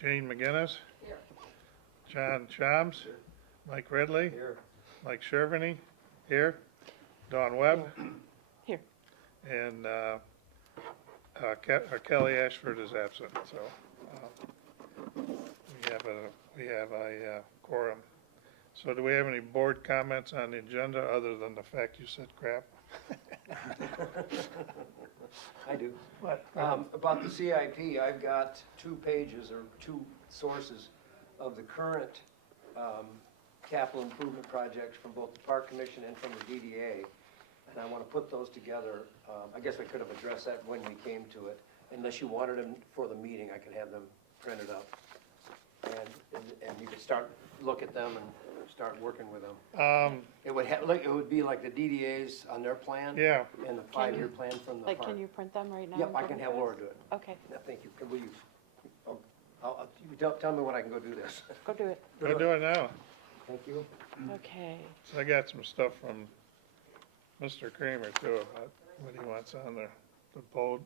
Jane McGinnis. Here. John Shams. Mike Ridley. Here. Mike Shervany, here. Dawn Webb. Here. And Kelly Ashford is absent, so we have a quorum. So do we have any board comments on the agenda other than the fact you said crap? I do. What? About the CIP, I've got 2 pages or 2 sources of the current capital improvement projects from both the Park Commission and from the DDA. And I want to put those together. I guess we could have addressed that when we came to it. Unless you wanted them for the meeting, I could have them printed up. And you could look at them and start working with them. It would be like the DDA's on their plan. Yeah, And the 5-year plan from the park. Like, can you print them right now? Yep, and I give can them have to Laura us? do it. Okay, Yeah, thank you. Will you, tell me when I can go do this. go do it. we'll do it now. Thank you. Okay. So I got some stuff from Mr. Kramer too about what he wants on the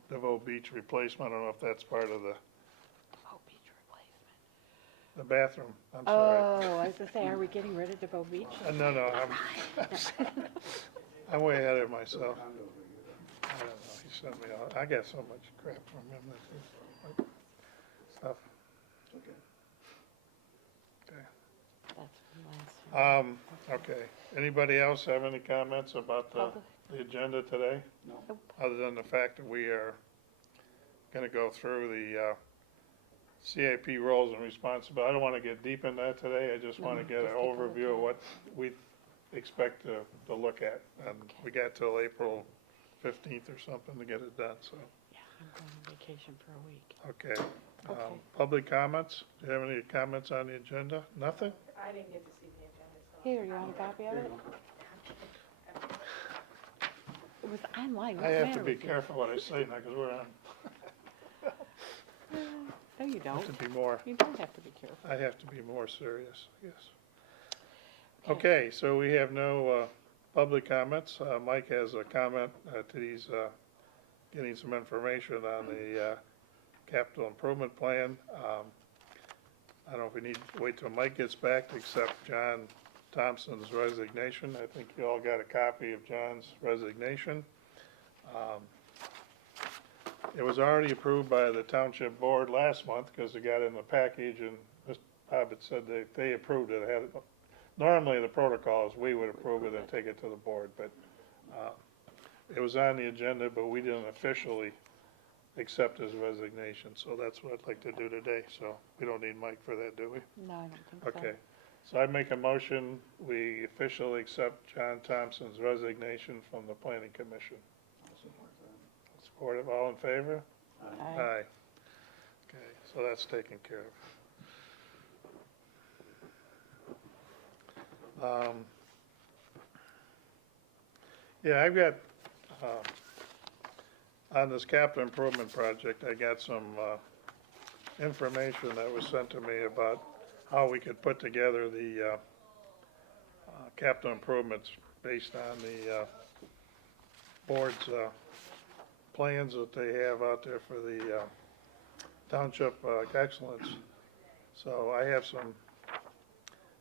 DeVoe Beach replacement. I don't know if that's part of Oh, beach replacement. the bathroom. I'm sorry. Oh, I was gonna say, are we getting rid of DeVoe Beach? No, I'm way ahead of myself. I don't know, he sent me all, I got so much crap from him, this is stuff. Okay. That's from last time. Okay, anybody else have any comments about Public? the agenda today? Nope. Other than the fact that we are gonna go through the, CIP roles and responsibilities. I don't wanna get deep in that today, I just wanna No, get an just take a look overview of at what we expect to look at. And we got till April 15th or something to get it done, so, Yeah, I'm going on vacation for a week. okay. Okay. Public comments? Do you have any comments on the agenda? Nothing? I didn't get to see the agenda, so. Here, you want a copy of it? It was online, what's I the have matter to be with you? careful what I say now, because we're on, No, you have don't. to be more, You don't have to be careful. I have to be more serious, I guess. Okay, so we have no public comments. Mike has a comment that he's getting some information on the capital improvement plan. I don't know if we need to wait till Mike gets back to accept John Thompson's resignation. I think you all got a copy of John's resignation. It was already approved by the township board last month because it got in the package, and Mr. Hobbit said they approved it. Normally, the protocol is we would approve it and take it to the board, but it was on the agenda, but we didn't officially accept his resignation, so that's what I'd like to do today. So we don't need Mike for that, do we? No, I don't think so. Okay, so I make a motion, we officially accept John Thompson's resignation from the planning commission. Support it, all in favor? Aye. Okay, so that's taken care of. Yeah, I've got, on this capital improvement project, I got some information that was sent to me about how we could put together the capital improvements based on the board's plans that they have out there for the township excellence. So I have some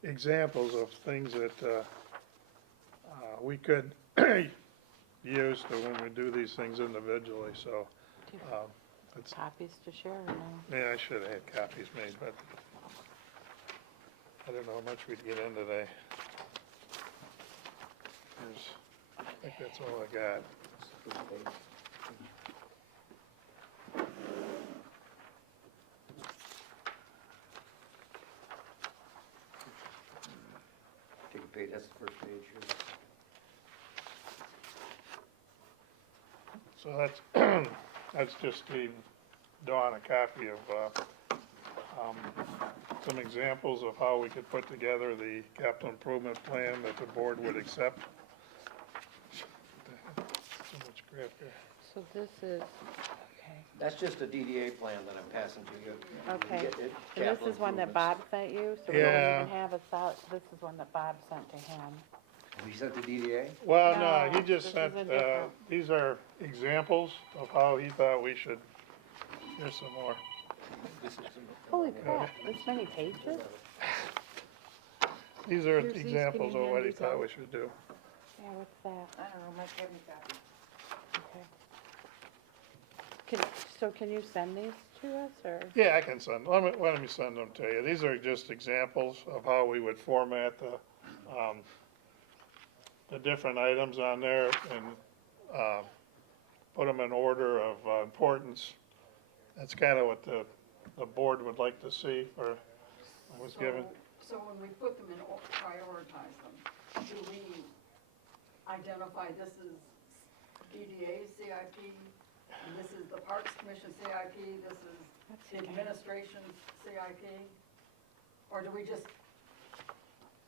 examples of things that we could use to when we do these things individually, so Do you have it's, copies to share or no? yeah, I should have had copies made, but I don't know how much we'd get in today. I think that's all I got. Take a page, that's the first page here. So that's just to Dawn a copy of some examples of how we could put together the capital improvement plan that the board would accept. So much crap here. So this is, okay, That's just a DDA plan that I'm passing to you. okay. Get it, And capital this is one that improvements. Bob sent you, so we don't Yeah. even have this is one that Bob sent to him. We sent the DDA? Well, no, No, he just this sent, is a different- these are examples of how he thought we should, here's some more. This is, Holy crap, this many pages? These are Here's these, can examples you of what hand he these thought out? we should do. Yeah, what's that? I don't know, Mike gave me copies. Okay. Can you send these to us, or? Yeah, I can send, let me send them to you. These are just examples of how we would format the different items on there and, put them in order of importance. That's kind of what the board would like to see, or was given. So when we put them in, prioritize them, do we identify this is DDA's CIP, and this is the Parks Commission CIP, this is That's the okay. administration's CIP? Or do we just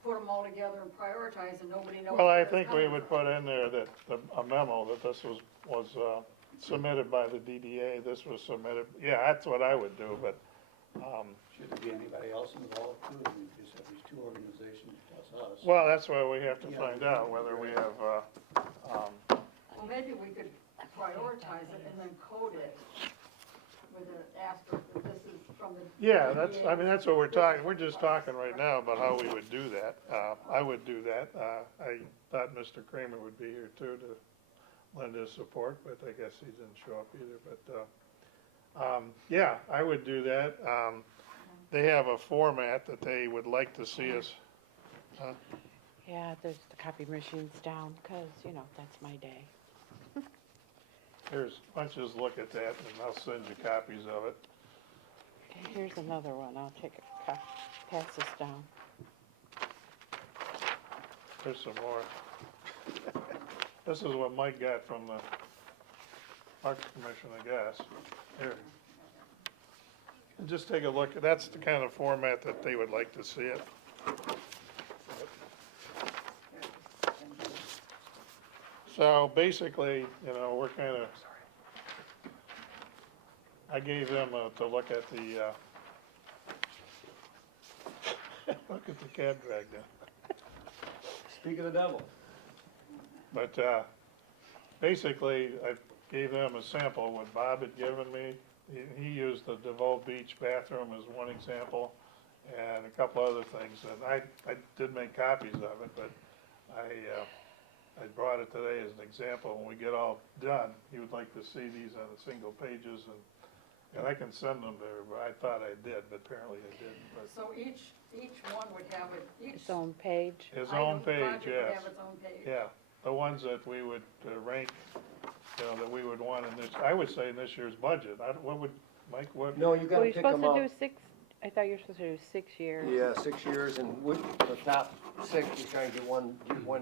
put them all together and prioritize and nobody knows? Well, I where it's think we coming would from? put in there that, a memo that this was submitted by the DDA, this was submitted, yeah, that's what I would do, but, Should there be anybody else involved too? I mean, you just have these two organizations plus us. well, that's why we have to find out whether we have, Well, maybe we could prioritize it and then code it with an asterisk that this is from the. yeah, that's what we're talking, we're just talking right now about how we would do that. I would do that. I thought Mr. Kramer would be here too to lend his support, but I guess he didn't show up either, but, yeah, I would do that. They have a format that they would like to see us, Yeah, there's the copy machines down, 'cause, that's my day. here's, why don't you just look at that and I'll send you copies of it. Okay, here's another one, I'll take pass this down. There's some more. This is what Mike got from the Parks Commission, I guess. Here. And just take a look, that's the kind of format that they would like to see it. So basically, we're kind of, I gave them to look at the, look at the cab drag down. Speak of the devil. But, basically, I gave them a sample, what Bob had given me. He used the DeVoe Beach bathroom as one example, and a couple other things, and I did make copies of it, but I brought it today as an example. When we get all done, he would like to see these on the single pages, and I can send them to everybody. I thought I did, but apparently I didn't, but So each one would have it, each. Its own page. his own page, Project would yes. have its own page. Yeah, the ones that we would rank, that we would want in this, I would say in this year's budget. What would, Mike, what? No, you Well, gotta you're pick supposed them to out. do I thought you were supposed to do 6 years. Yeah, 6 years, and the top 6, you're trying to get one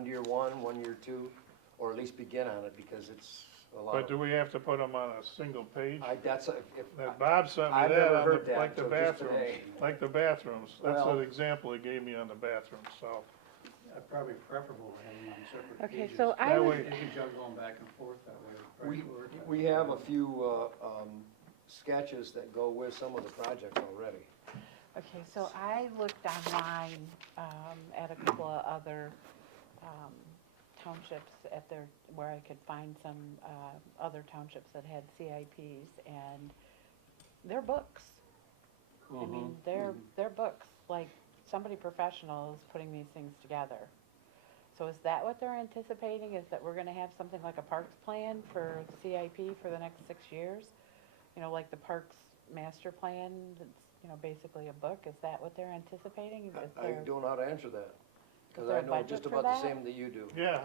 year 1 year 2, or at least begin on it, because it's a lot. But do we have to put them on a single page? If, Bob sent me I've that never on heard the, that like the till just bathrooms, today. like the bathrooms. That's Well- an example he gave me on the bathrooms, so. Probably preferable having on separate pages. Okay, so I That would, way- You can juggle going back and forth that way. we have a few sketches that go with some of the projects already. okay, so I looked online, at a couple of other, townships where I could find some, other townships that had CIPs, and they're books. I mean, they're books, like, somebody professional is putting these things together. So is that what they're anticipating, is that we're gonna have something like a parks plan for CIP for the next 6 years? Like the parks master plan, it's, basically a book, is that what they're anticipating? Is I there- don't know how to answer that, because there I a know budget just for about the that? same that you do. Yeah,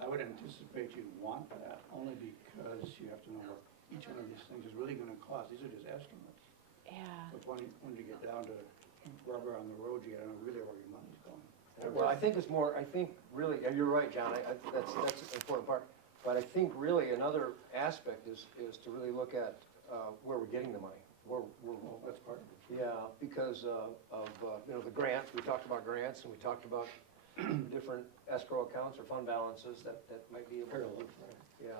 I would anticipate you'd want that, only because you have to know what each one of these things is really gonna cost. These are just estimates. Yeah, But when you get down to rubber on the road, you gotta know really where your money's going. Well, I think really, and you're right, John, that's an important part. But I think really another aspect is to really look at where we're getting the money. Well, that's part of it. Yeah, because of the grants, we talked about grants, and we talked about different escrow accounts or fund balances that might be able to, Parallel, right. yeah.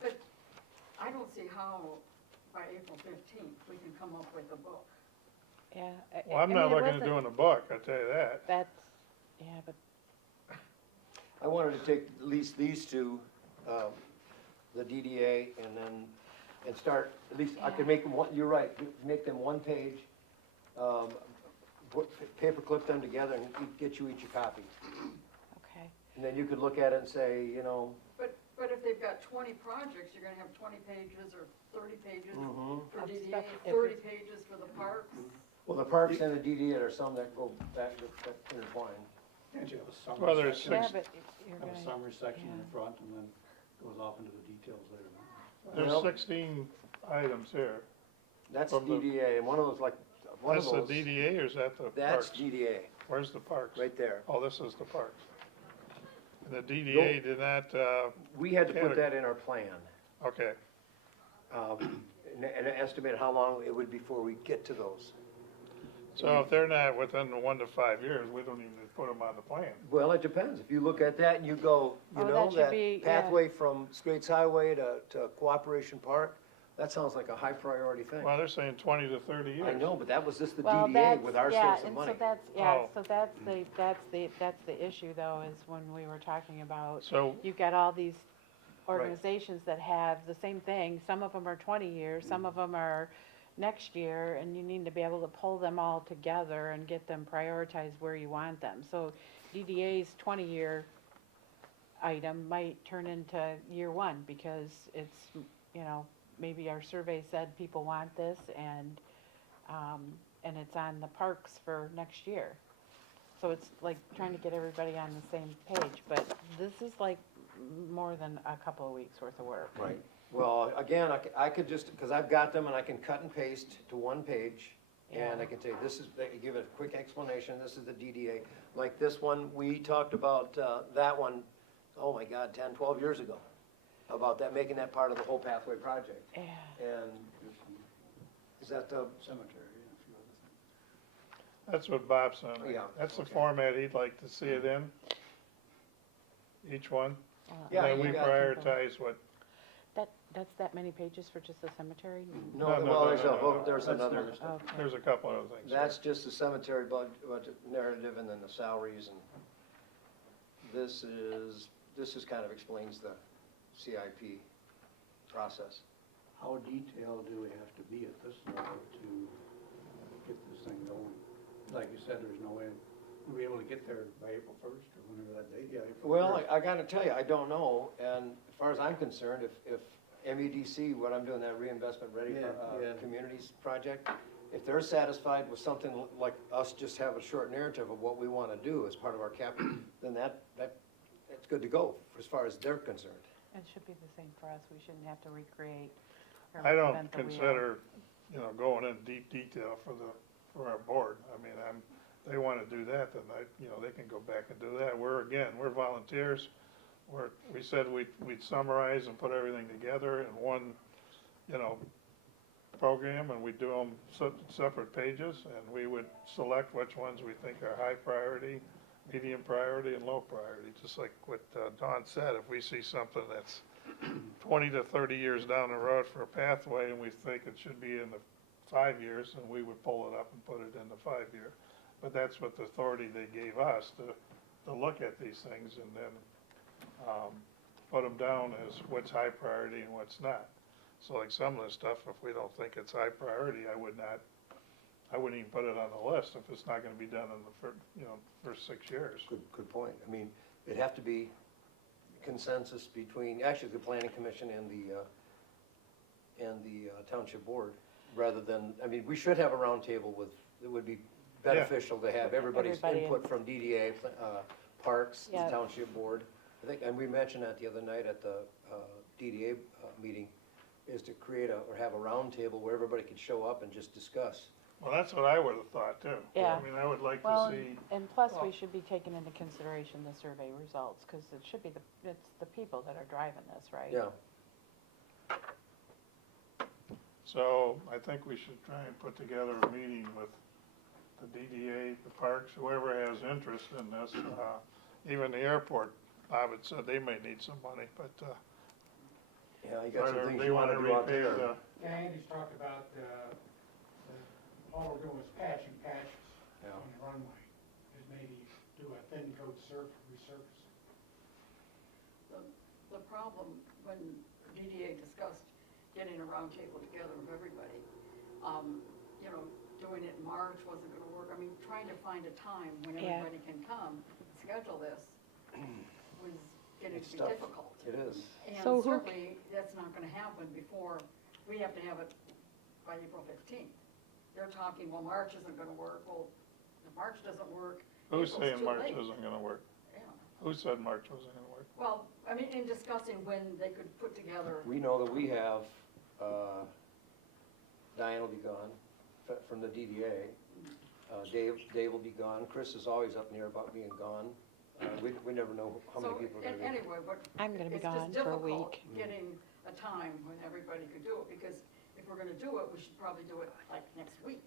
But I don't see how by April 15th, we can come up with a book. yeah. well, I'm not looking at doing a book, I tell you that. That's, yeah, but, I wanted to take at least these two, the DDA, and start, at least I could make them one, you're right, make them one page, paperclip them together and get you each a copy. Okay. And then you could look at it and say, you know, But if they've got 20 projects, you're gonna have 20 pages or 30 pages for Of DDA, stuff, if 30 it's- pages for the parks. well, the parks and the DDA, there's some that go back, that intertwine. Can't you have a Well, summary there's section? Yeah, Six- but you're Have a gonna, summary section in yeah. the front and then goes off into the details later on. There's Well- 16 items here. That's From the- DDA, and one of those, like, one of That's the those, DDA or is that the that's parks? DDA, Where's the parks? right there. Oh, this is the parks. And the DDA did not, We had to put that in our plan, okay, and estimate how long it would be before we get to those. so if they're not within the 1 to 5 years, we don't even put them on the plan. Well, it depends. If you look at that and you go, you Oh, know, that should that be, yeah. pathway from Straits Highway to Cooperation Park, that sounds like a high priority thing. Well, they're saying 20 to 30 years. I know, but that was just the well, DDA that's, with our yeah, source of and money. so that's, yeah, Oh. so that's the issue though, is when we were talking about, So, you've got all these organizations that have the same thing, some of them are 20 years, some of them are next year, and you need to be able to pull them all together and get them prioritized where you want them. So DDA's 20-year item might turn into year one, because it's, you know, maybe our survey said people want this, and it's on the parks for next year. So it's like trying to get everybody on the same page, but this is like more than a couple of weeks worth of work. Right. Well, again, I could just, because I've got them and I can cut and paste to one page. And I can say, this is, they can give it a quick explanation, this is the DDA. Like this one, we talked about, that one, oh my God, 10, 12 years ago. About that, making that part of the whole pathway project. Yeah. And is that the, Cemetery, and a few other things. that's what Bob sent me. Yeah, That's the okay. format he'd like to see it in, each one. Yeah, Then you we got- prioritize what, That's that many pages for just the cemetery? no, No, well, there's no. there's That's another. never stuff. Okay. there's a couple other things. That's just the cemetery budget narrative and then the salaries and this is kind of explains the CIP process. How detailed do we have to be at this level to get this thing going? Like you said, there's no way, we'll be able to get there by April 1st or whenever that date, yeah. April Well, 1st. I gotta tell you, I don't know, and as far as I'm concerned, if MEDC, what I'm doing, that reinvestment ready for, Yeah, yeah. communities project, if they're satisfied with something like us just have a short narrative of what we wanna do as part of our capital, then it's good to go, as far as they're concerned. It should be the same for us, we shouldn't have to recreate or I don't reinvent the wheel. consider, going in deep detail for our board. I mean, they wanna do that, then they can go back and do that. We're volunteers. We said we'd summarize and put everything together in one, program, and we'd do them separate pages, and we would select which ones we think are high priority, medium priority, and low priority. Just like what Don said, if we see something that's 20 to 30 years down the road for a pathway, and we think it should be in the 5 years, then we would pull it up and put it in the 5-year. But that's what the authority they gave us to look at these things and then put them down as what's high priority and what's not. So like some of the stuff, if we don't think it's high priority, I wouldn't even put it on the list if it's not gonna be done in the first 6 years. Good point. I mean, it'd have to be consensus between, actually, the planning commission and the township board, rather than, I mean, we should have a roundtable with, it would be beneficial to have everybody's Everybody. input from DDA, parks, the Yeah. township board. I think, and we mentioned that the other night at the DDA meeting, is to create or have a roundtable where everybody could show up and just discuss. Well, that's what I would've thought too. Yeah. I mean, I would like to Well, see, and plus, we should be taking into consideration the survey results, because it should be it's the people that are driving this, right? Yeah. so I think we should try and put together a meeting with the DDA, the parks, whoever has interest in this. Even the airport, Bob had said they may need some money, but, Yeah, you got some things they you wanna wanna do out repay there. the, Yeah, Andy's talked about, all we're doing is patching patches Yeah. on the runway, is maybe do a thin coat resurfacing. The problem, when DDA discussed getting a roundtable together of everybody, doing it in March wasn't gonna work. I mean, trying to find a time when Yeah. everybody can come, schedule this, was getting It's to be tough. difficult. It is. And So who- certainly, that's not gonna happen before, we have to have it by April 15th. They're talking, well, March isn't gonna work. Well, if March doesn't work, Who's April's saying too March late. isn't gonna work? Yeah. Who said March wasn't gonna work? Well, I mean, in discussing when they could put together, We know that we have, Diane will be gone from the DDA. Dave will be gone. Chris is always up near about being gone. We never know how many so, people are gonna be. anyway, what, I'm gonna be it's just gone for a difficult week. getting a time when everybody could do it, because if we're gonna do it, we should probably do it like next week,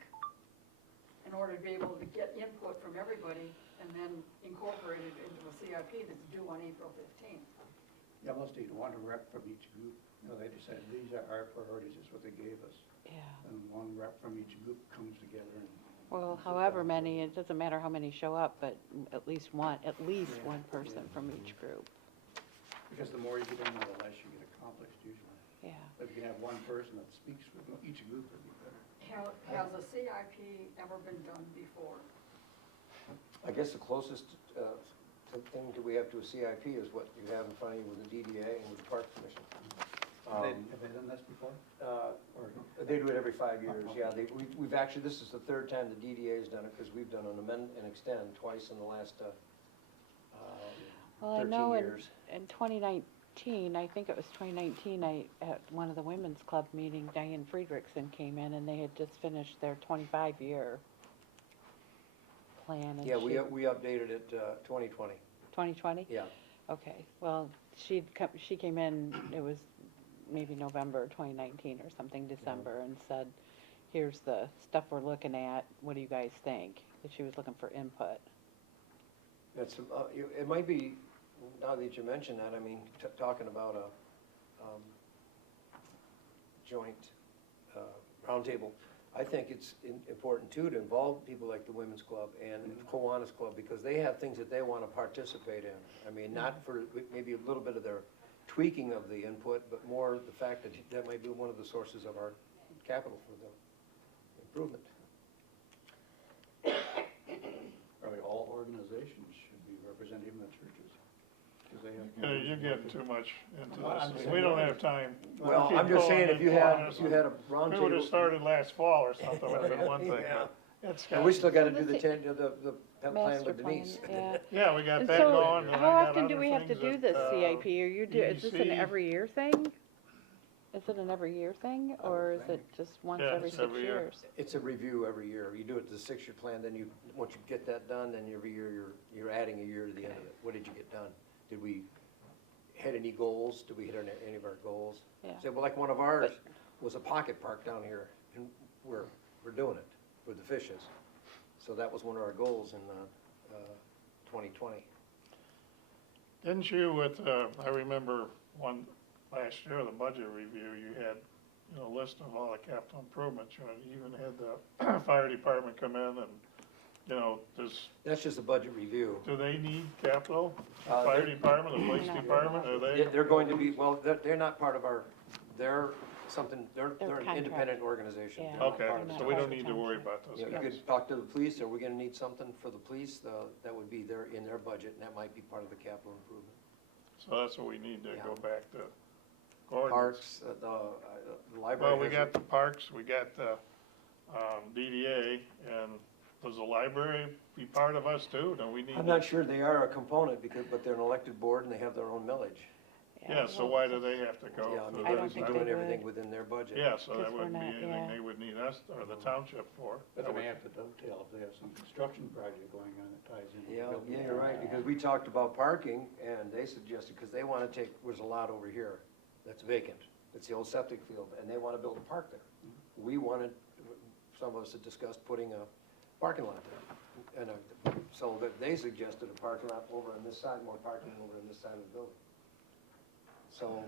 in order to be able to get input from everybody and then incorporate it into a CIP that's due on April 15th. Yeah, let's need one rep from each group. You know, they decided these are our priorities, is what they gave us. Yeah. And one rep from each group comes together and. Well, however many, it doesn't matter how many show up, but at least one person from each group. Because the more you get in, the less you get accomplished usually. Yeah. If you can have one person that speaks with each group, it'd be better. Has a CIP ever been done before? I guess the closest thing that we have to a CIP is what you have in front of you with the DDA and with the Park Commission. Have they done this before? Or They do it every 5 years, yeah. We've actually, this is the third time the DDA has done it, because we've done an amend and extend twice in the last Well, I 13 know years. in 2019, I think it was 2019, at one of the women's club meetings, Diane Friedrichsen came in and they had just finished their 25-year plan. And Yeah, we she- updated it 2020, 2020? yeah. Okay, well, she came in, it was maybe November 2019 or something, December, and said, here's the stuff we're looking at, what do you guys think? That she was looking for input. That's, it might be, now that you mention that, I mean, talking about a joint roundtable, I think it's important too to involve people like the Women's Club and Kiwanis Club, because they have things that they want to participate in. I mean, not for maybe a little bit of their tweaking of the input, but more the fact that that might be one of the sources of our capital for the improvement. probably all organizations should be represented, even the churches. 'Cause they have. You're getting too much into Well, I'm this. saying- We don't have time. Well, Keep I'm just going saying, if and you going had, on if this you one. had a We would've roundtable. started last fall or something, would've been one thing. Yeah. It's And we got- still gotta So do the the plan Master with plan, Denise. yeah. Yeah, we got And that so, going. and I how got often do other we have to things do that, this CIP? Is this an EDC every year thing? Is it an every year thing, or is it just once Yeah, every it's 6 every year. years? It's a review every year. You do it to the 6-year plan, then you, once you get that done, then every year you're adding a year to the end of it. What did you get done? Did we hit any goals? Did we hit any of our goals? Yeah. Say, well, like one of ours was a pocket park down here, and we're doing it with the fishes. So that was one of our goals in 2020. Didn't you I remember last year, the budget review, you had, a list of all the capital improvements, you even had the fire department come in and, That's just a budget review. do they need capital? The Uh, fire they- department, the police No. department, are they? They're going to be, well, they're not part of our, they're They're an contract. independent organization. Yeah. They're not Okay, part of so the we township. don't need to worry about those You guys. could talk to the police, are we gonna need something for the police? That would be in their budget, and that might be part of the capital improvement. So that's what we need to Yeah. go back to. ordinance. Parks, the library. Well, we has got the parks, we got the DDA, and does the library be part of us too? Do we need? I'm not sure they are a component, but they're an elected board and they have their own millage. Yeah, so well, why do they have to go? Yeah, I through mean, I they this? don't would be think doing they everything would. within their budget. Yeah, so that Because we're wouldn't be not- anything yeah. they would need us or the township for. But That they may would- have to dovetail if they have some construction project going on that ties in. with Yeah, building. yeah, you're right, because we talked about parking, and they suggested, because they wanna there's a lot over here that's vacant. It's the old septic field, and they wanna build a park there. We wanted, some of us had discussed putting a parking lot there. And so that they suggested a parking lot over on this side, more parking over on this side of the building. So,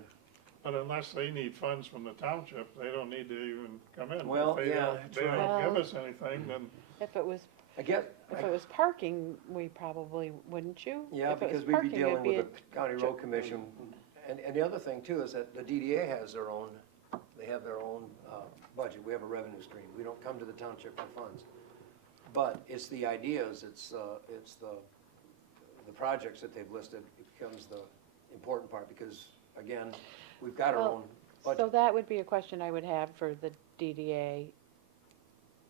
But unless they need funds from the township, they don't need to even come in. Well, If they yeah, don't- that's They don't right. give us anything, then, If it was, I guess, if it was parking, we probably, wouldn't you? yeah, If it was because we'd be parking, it'd dealing be with the county road commission. And the other thing too is that the DDA has their own, they have their own budget, we have a revenue stream, we don't come to the township for funds. But it's the ideas, it's the projects that they've listed, it becomes the important part, because, again, we've got our Well, own So budget. that would be a question I would have for the DDA,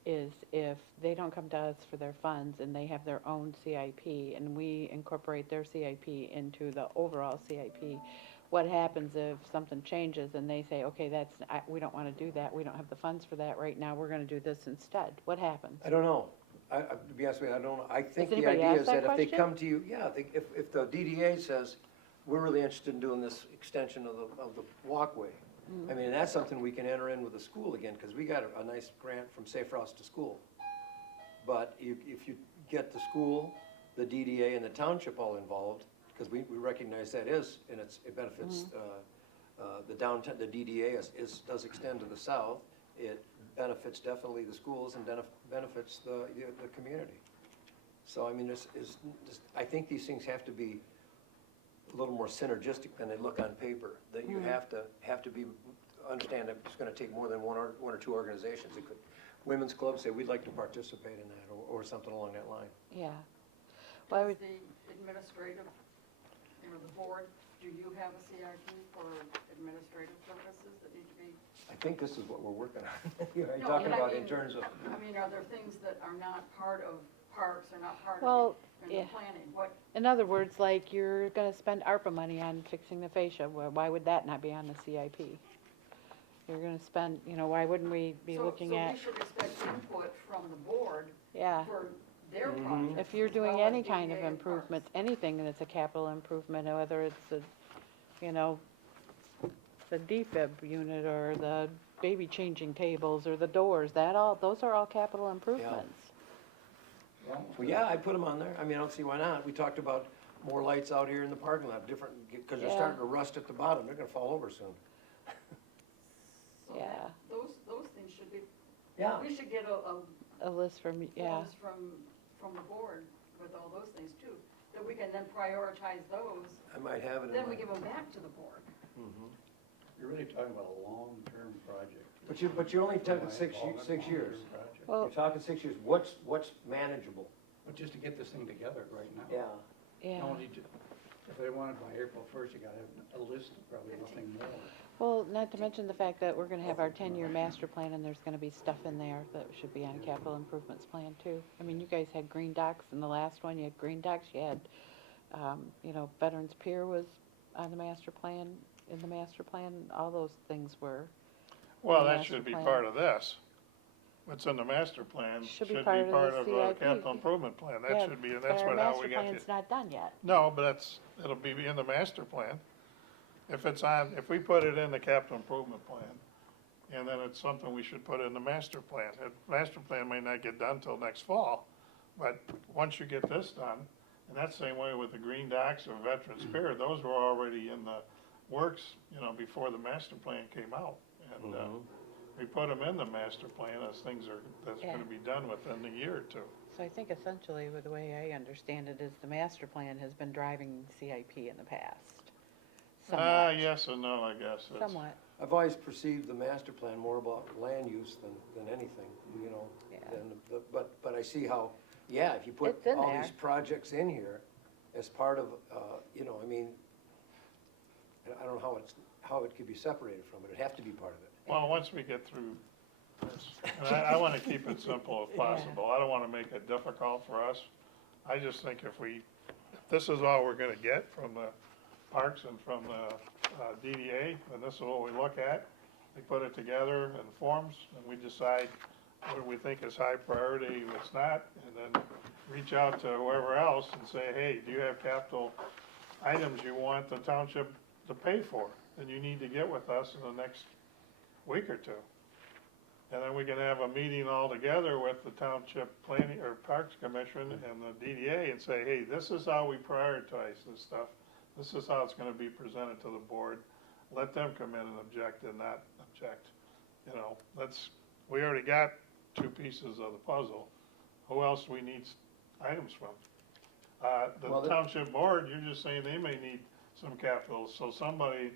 is if they don't come to us for their funds and they have their own CIP and we incorporate their CIP into the overall CIP, what happens if something changes and they say, okay, we don't want to do that, we don't have the funds for that right now, we're going to do this instead? What happens? I don't know. To be honest with you, I don't know. I think the anybody idea asked is that that if they question? come to you, yeah, if the DDA says, we're really interested in doing this extension of the walkway. I mean, that's something we can enter in with the school again, because we got a nice grant from Safe Routes to School. But if you get the school, the DDA, and the township all involved, because we recognize that is, and it benefits, the downtown, the DDA does extend to the south. It benefits definitely the schools and benefits the community. So, I mean, I think these things have to be a little more synergistic than they look on paper. That you have to understand that it's gonna take more than one or two organizations. It could, women's clubs say, we'd like to participate in that, or something along that line. Yeah. Well, I Does would, the administrative, the board, do you have a CIP for administrative purposes that need to be? I think this is what we're working on. You're No, talking but I about in mean- terms of, I mean, are there things that are not part of parks or not part Well, of yeah. the planning? What, in other words, like you're going to spend ARPA money on fixing the fascia, well, why would that not be on the CIP? You're going to spend, why wouldn't we be looking at, So we should expect input from the board yeah. for their Mhm. projects. If you're as doing well as any kind of DDA and improvements, parks. anything that's a capital improvement, whether it's the defib unit or the baby changing tables or the doors, those are all capital improvements. well, yeah, I put them on there. I mean, I don't see why not. We talked about more lights out here in the parking lot, different, because they're Yeah. starting to rust at the bottom. They're gonna fall over soon. So Yeah. those things should be, Yeah. we should get a A list from, yeah, forms from the board with all those things too, that we can then prioritize those, I might have it in then we my. give them back to the board. Mhm. You're really talking about a long-term project. But you're only talking Long-term 6 years. project. well, You're talking 6 years. What's manageable? But just to get this thing together right now. Yeah. yeah. Only if they want it by April 1st, you gotta have a list of probably nothing more. Well, not to mention the fact that we're gonna have our 10-year master plan and there's gonna be stuff in there that should be on capital improvements plan too. I mean, you guys had green docks in the last one, you had green docks, you had, Veterans Pier was on the master plan, in the master plan, all those things were. Well, the that master should be plan. part of this. What's in the master plan Should should be be part of the part of the CIP. capital improvement plan. Yeah, That should be, and but that's our how we got master plan's the. not done yet. No, but it'll be in the master plan. If we put it in the capital improvement plan, and then it's something we should put in the master plan. The master plan may not get done till next fall, but once you get this done, and that's the same way with the green docks or Veterans Pier, those were already in the works, before the master plan came out. And, Mhm. we put them in the master plan as that's Yeah. gonna be done within a year or two. So I think essentially, with the way I understand it, is the master plan has been driving CIP in the past. Somewhat. Yes and no, I guess. It's- Somewhat, I've always perceived the master plan more about land use than anything, yeah. But I see how, yeah, if you put It's in all there. these projects in here as part of, I mean, I don't know how it could be separated from it. It'd have to be part of it. Well, once we get through this, and I wanna keep it simple if Yeah. possible. I don't wanna make it difficult for us. I just think if this is all we're gonna get from the parks and from the DDA, then this is what we look at. We put it together in forms, and we decide what we think is high priority, what's not, and then reach out to whoever else and say, hey, do you have capital items you want the township to pay for? Then you need to get with us in the next week or two. And then we can have a meeting all together with the Township Planning or Parks Commission and the DDA and say, hey, this is how we prioritize this stuff. This is how it's gonna be presented to the board. Let them come in and object and not object. We already got 2 pieces of the puzzle. Who else do we need items from? Well, The township board, you're just saying they may need some capital, so somebody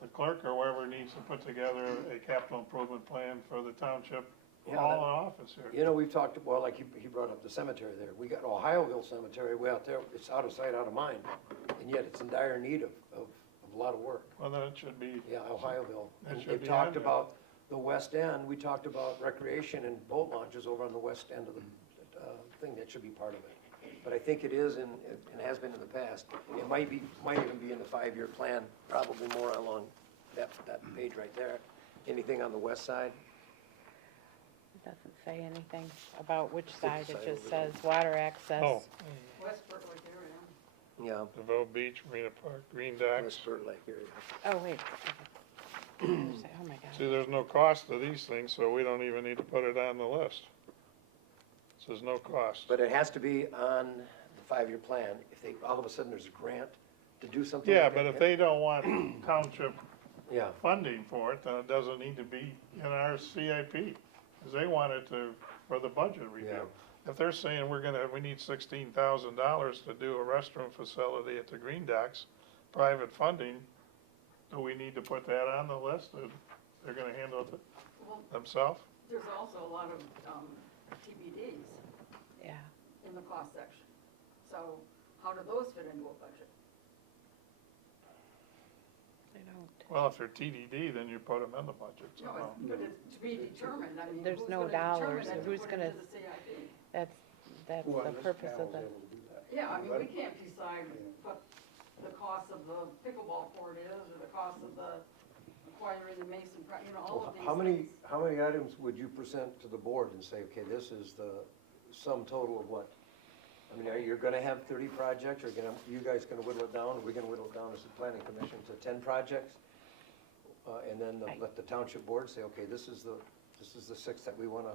the clerk or whoever needs to put together a capital improvement plan for the township Yeah, hall that- and office here. You know, we've talked, well, like he brought up the cemetery there. We got Ohioville Cemetery way out there. It's out of sight, out of mind. And yet it's in dire need of a lot of work. Well, then it should be, Yeah, Ohioville. That And should they've be talked on there. about the west end. We talked about recreation and boat launches over on the west end of the thing. That should be part of it. But I think it is and has been in the past. It might even be in the 5-year plan, probably more along that page right there. Anything on the west side? It doesn't say anything about which side, it side just over there. says water access. oh, West Berkeley area. Yeah, DeVoe Beach, Marina Park, Green Docks. West Spurt Lake area. Oh, wait. Okay. Oh, my God. See, there's no cost to these things, so we don't even need to put it on the list. Says no cost. But it has to be on the 5-year plan. If they, all of a sudden there's a grant to do something. Yeah, like but that, if they don't want township Yeah, funding for it, then it doesn't need to be in our CIP, because they want it to, for the budget review. If they're saying we need $16,000 to do a restroom facility at the Green Docks, private funding, do we need to put that on the list, or they're gonna handle it Well, themselves? there's also a lot of TBDs Yeah. in the cost section. So how do those fit into a budget? I don't. Well, if they're TDD, then you put them in the budget, No, somehow. but it's to be determined, I mean, There's who's no gonna determine dollars, it to who's put gonna- into the CIP? That's Who on the this purpose panel of is the, able to do that? Yeah, I mean, we Anybody? can't decide what the cost of the pickleball court is, or the cost of the acquiring the Mason, all of these how things. many items would you present to the board and say, okay, this is the sum total of what? I mean, are you gonna have 30 projects, or you guys gonna whittle it down? Are we gonna whittle it down as a planning commission to 10 projects? And then let the township board say, okay, this is the 6 that we wanna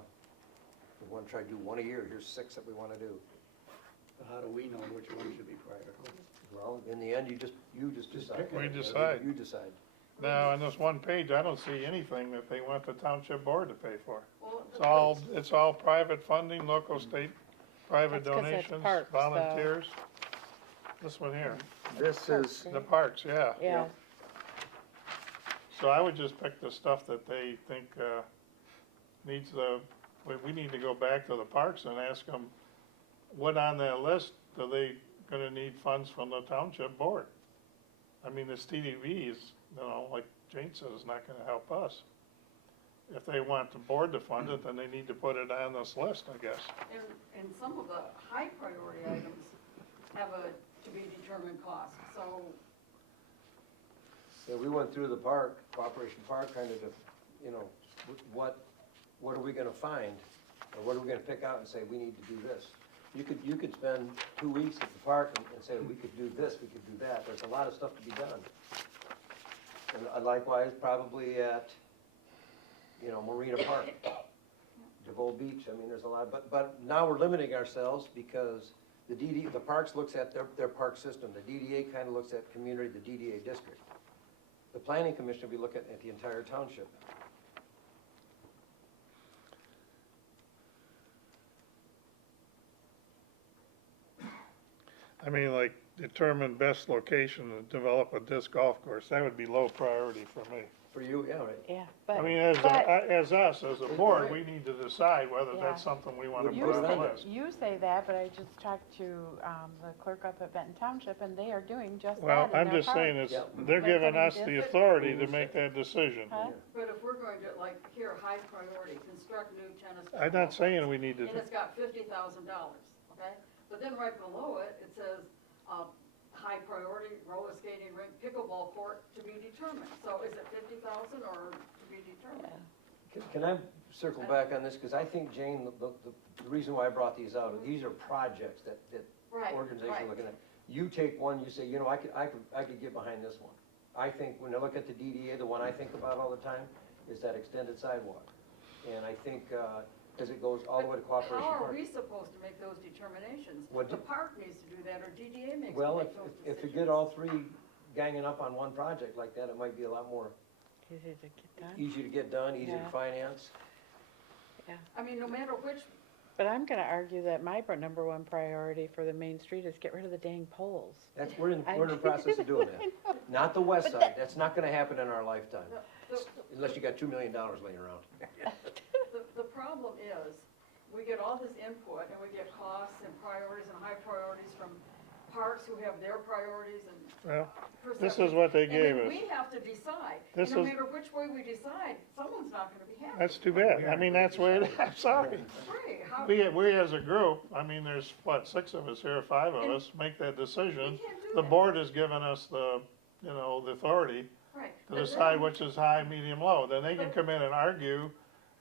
try to do one a year, here's 6 that we wanna do. How do we know which one should be priority? Well, in the end, you just decide. pick it. We decide. You decide. Now, on this one page, I don't see anything that they want the township board to pay for. Well, It's all private funding, local, state, private That's 'cause it's donations, parks, though. volunteers. This one here, This is, the parks, yeah. yeah. So I would just pick the stuff that they think, needs we need to go back to the parks and ask them, what on that list are they gonna need funds from the township board? I mean, this TDV is, like Jane said, is not gonna help us. If they want the board to fund it, then they need to put it on this list, I guess. and some of the high priority items have a to be determined cost, so, yeah, we went through the park, Cooperation Park, kind of, what are we gonna find? Or what are we gonna pick out and say, we need to do this? You could spend 2 weeks at the park and say, we could do this, we could do that. There's a lot of stuff to be done. And likewise, probably at, Marina Park, DeVoe Beach, I mean, there's a lot, but now we're limiting ourselves because the parks looks at their park system. The DDA kind of looks at community, the DDA district. The planning commission will be looking at the entire township. I mean, like, determine best location to develop a disc golf course, that would be low priority for me. For you, yeah, right. Yeah, I but, mean, but as us, as a board, we need to decide whether that's Yeah. something we wanna You put say- on the list. you say that, but I just talked to, the clerk up at Benton Township, and they are doing just Well, that in I'm their just saying, parks. it's, Yeah. they're Like giving putting us the disc- authority to make that decision. Huh? but if we're going to, like, here, high priority, construct new tennis. I'm pickleball not saying courts, we need to, And it's got $50,000, okay? But then right below it, it says, high priority roller skating rink, pickleball court to be determined. So is it 50,000 or to be determined? Can I circle back on this? Because I think, Jane, the reason why I brought these out, these are projects that Right, organizations are right. looking at. You take one, you say, I could get behind this one. I think, when I look at the DDA, the one I think about all the time is that extended sidewalk. And I think, because it goes all the way to Cooperation How are Park. we supposed to make those determinations? What The do- park needs to do that, or DDA makes Well, make those decisions. if you get all three ganging up on one project like that, it might be a lot more Easy to get done. easy to get done, easier to Yeah. finance. I mean, no matter which But I'm gonna argue that my number one priority for the main street is get rid of the dang poles. We're in the process of doing that. Not the west But side, that's not gonna happen in our lifetime, The- unless you got $2 million laying around. The problem is, we get all this input and we get costs and priorities and high priorities from parks who have their priorities and Well, this perceptions. is what they And gave then us. we have to decide, This and no is- matter which way we decide, someone's not gonna be happy. That's too bad. I mean, that's the way it is. I'm sorry. Right, how, We as a group, I mean, there's what, 6 of us here, 5 of And- us, make that we decision. can't do The that. board has given us the, you know, the authority Right. to But decide then- which is high, medium, low. Then they can come in and argue.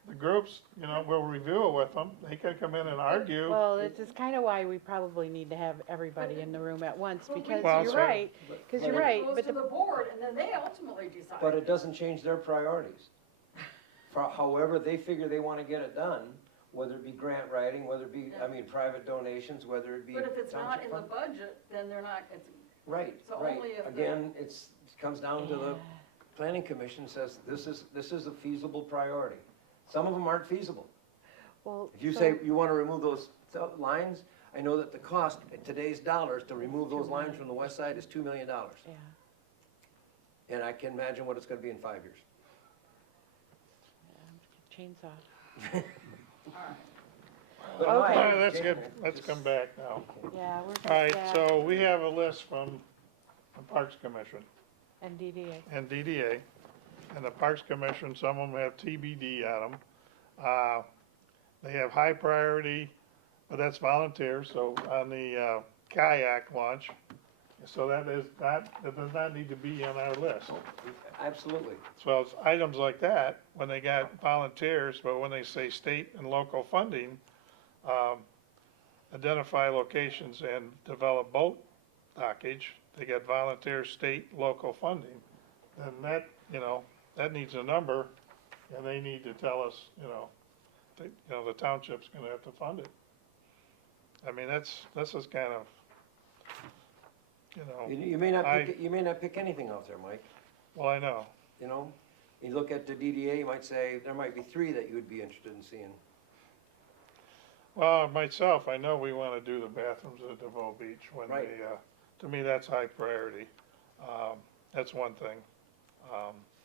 The groups, you know, we'll review it with them. They can come in and argue. Well, it's just kinda why we probably need to have everybody in the room at once, But we- because Well, you're so- right, But- cause but you're it- right, It goes but to the, the board, and then they ultimately decide. But it doesn't change their priorities. For however they figure they wanna get it done, whether it be grant writing, whether it be, private donations, whether it be. But if it's not township in the fund. budget, then they're not, it's, Right, so right. only if the- Again, it comes down to the planning commission says, this is a feasible priority. Some of them aren't feasible. well. If you so- say you wanna remove those lines, I know that the cost in today's dollars to remove those lines from the west side is $2 million. Yeah, And I can imagine what it's gonna be in 5 years. chainsaw. all right. But no, I- Okay. All right, let's come back now. Yeah, we're just, All right, yeah, so we have a list from the Parks Commission and DDA. and DDA. And the Parks Commission, some of them have TBD on them. They have high priority, but that's volunteer, so on the kayak launch. So that does not need to be on our list. Absolutely. So it's items like that, when they got volunteers, but when they say state and local funding, identify locations and develop boat dockage, they get volunteer, state, local funding. Then that, you know, that needs a number, and they need to tell us, the township's gonna have to fund it. I mean, this is kind of, You may not I- pick, you may not pick anything out there, Mike, well, I know. you know? You look at the DDA, you might say, there might be 3 that you would be interested in seeing. Well, myself, I know we wanna do the bathrooms at DeVoe Beach when Right. they, to me, that's high priority. That's one thing.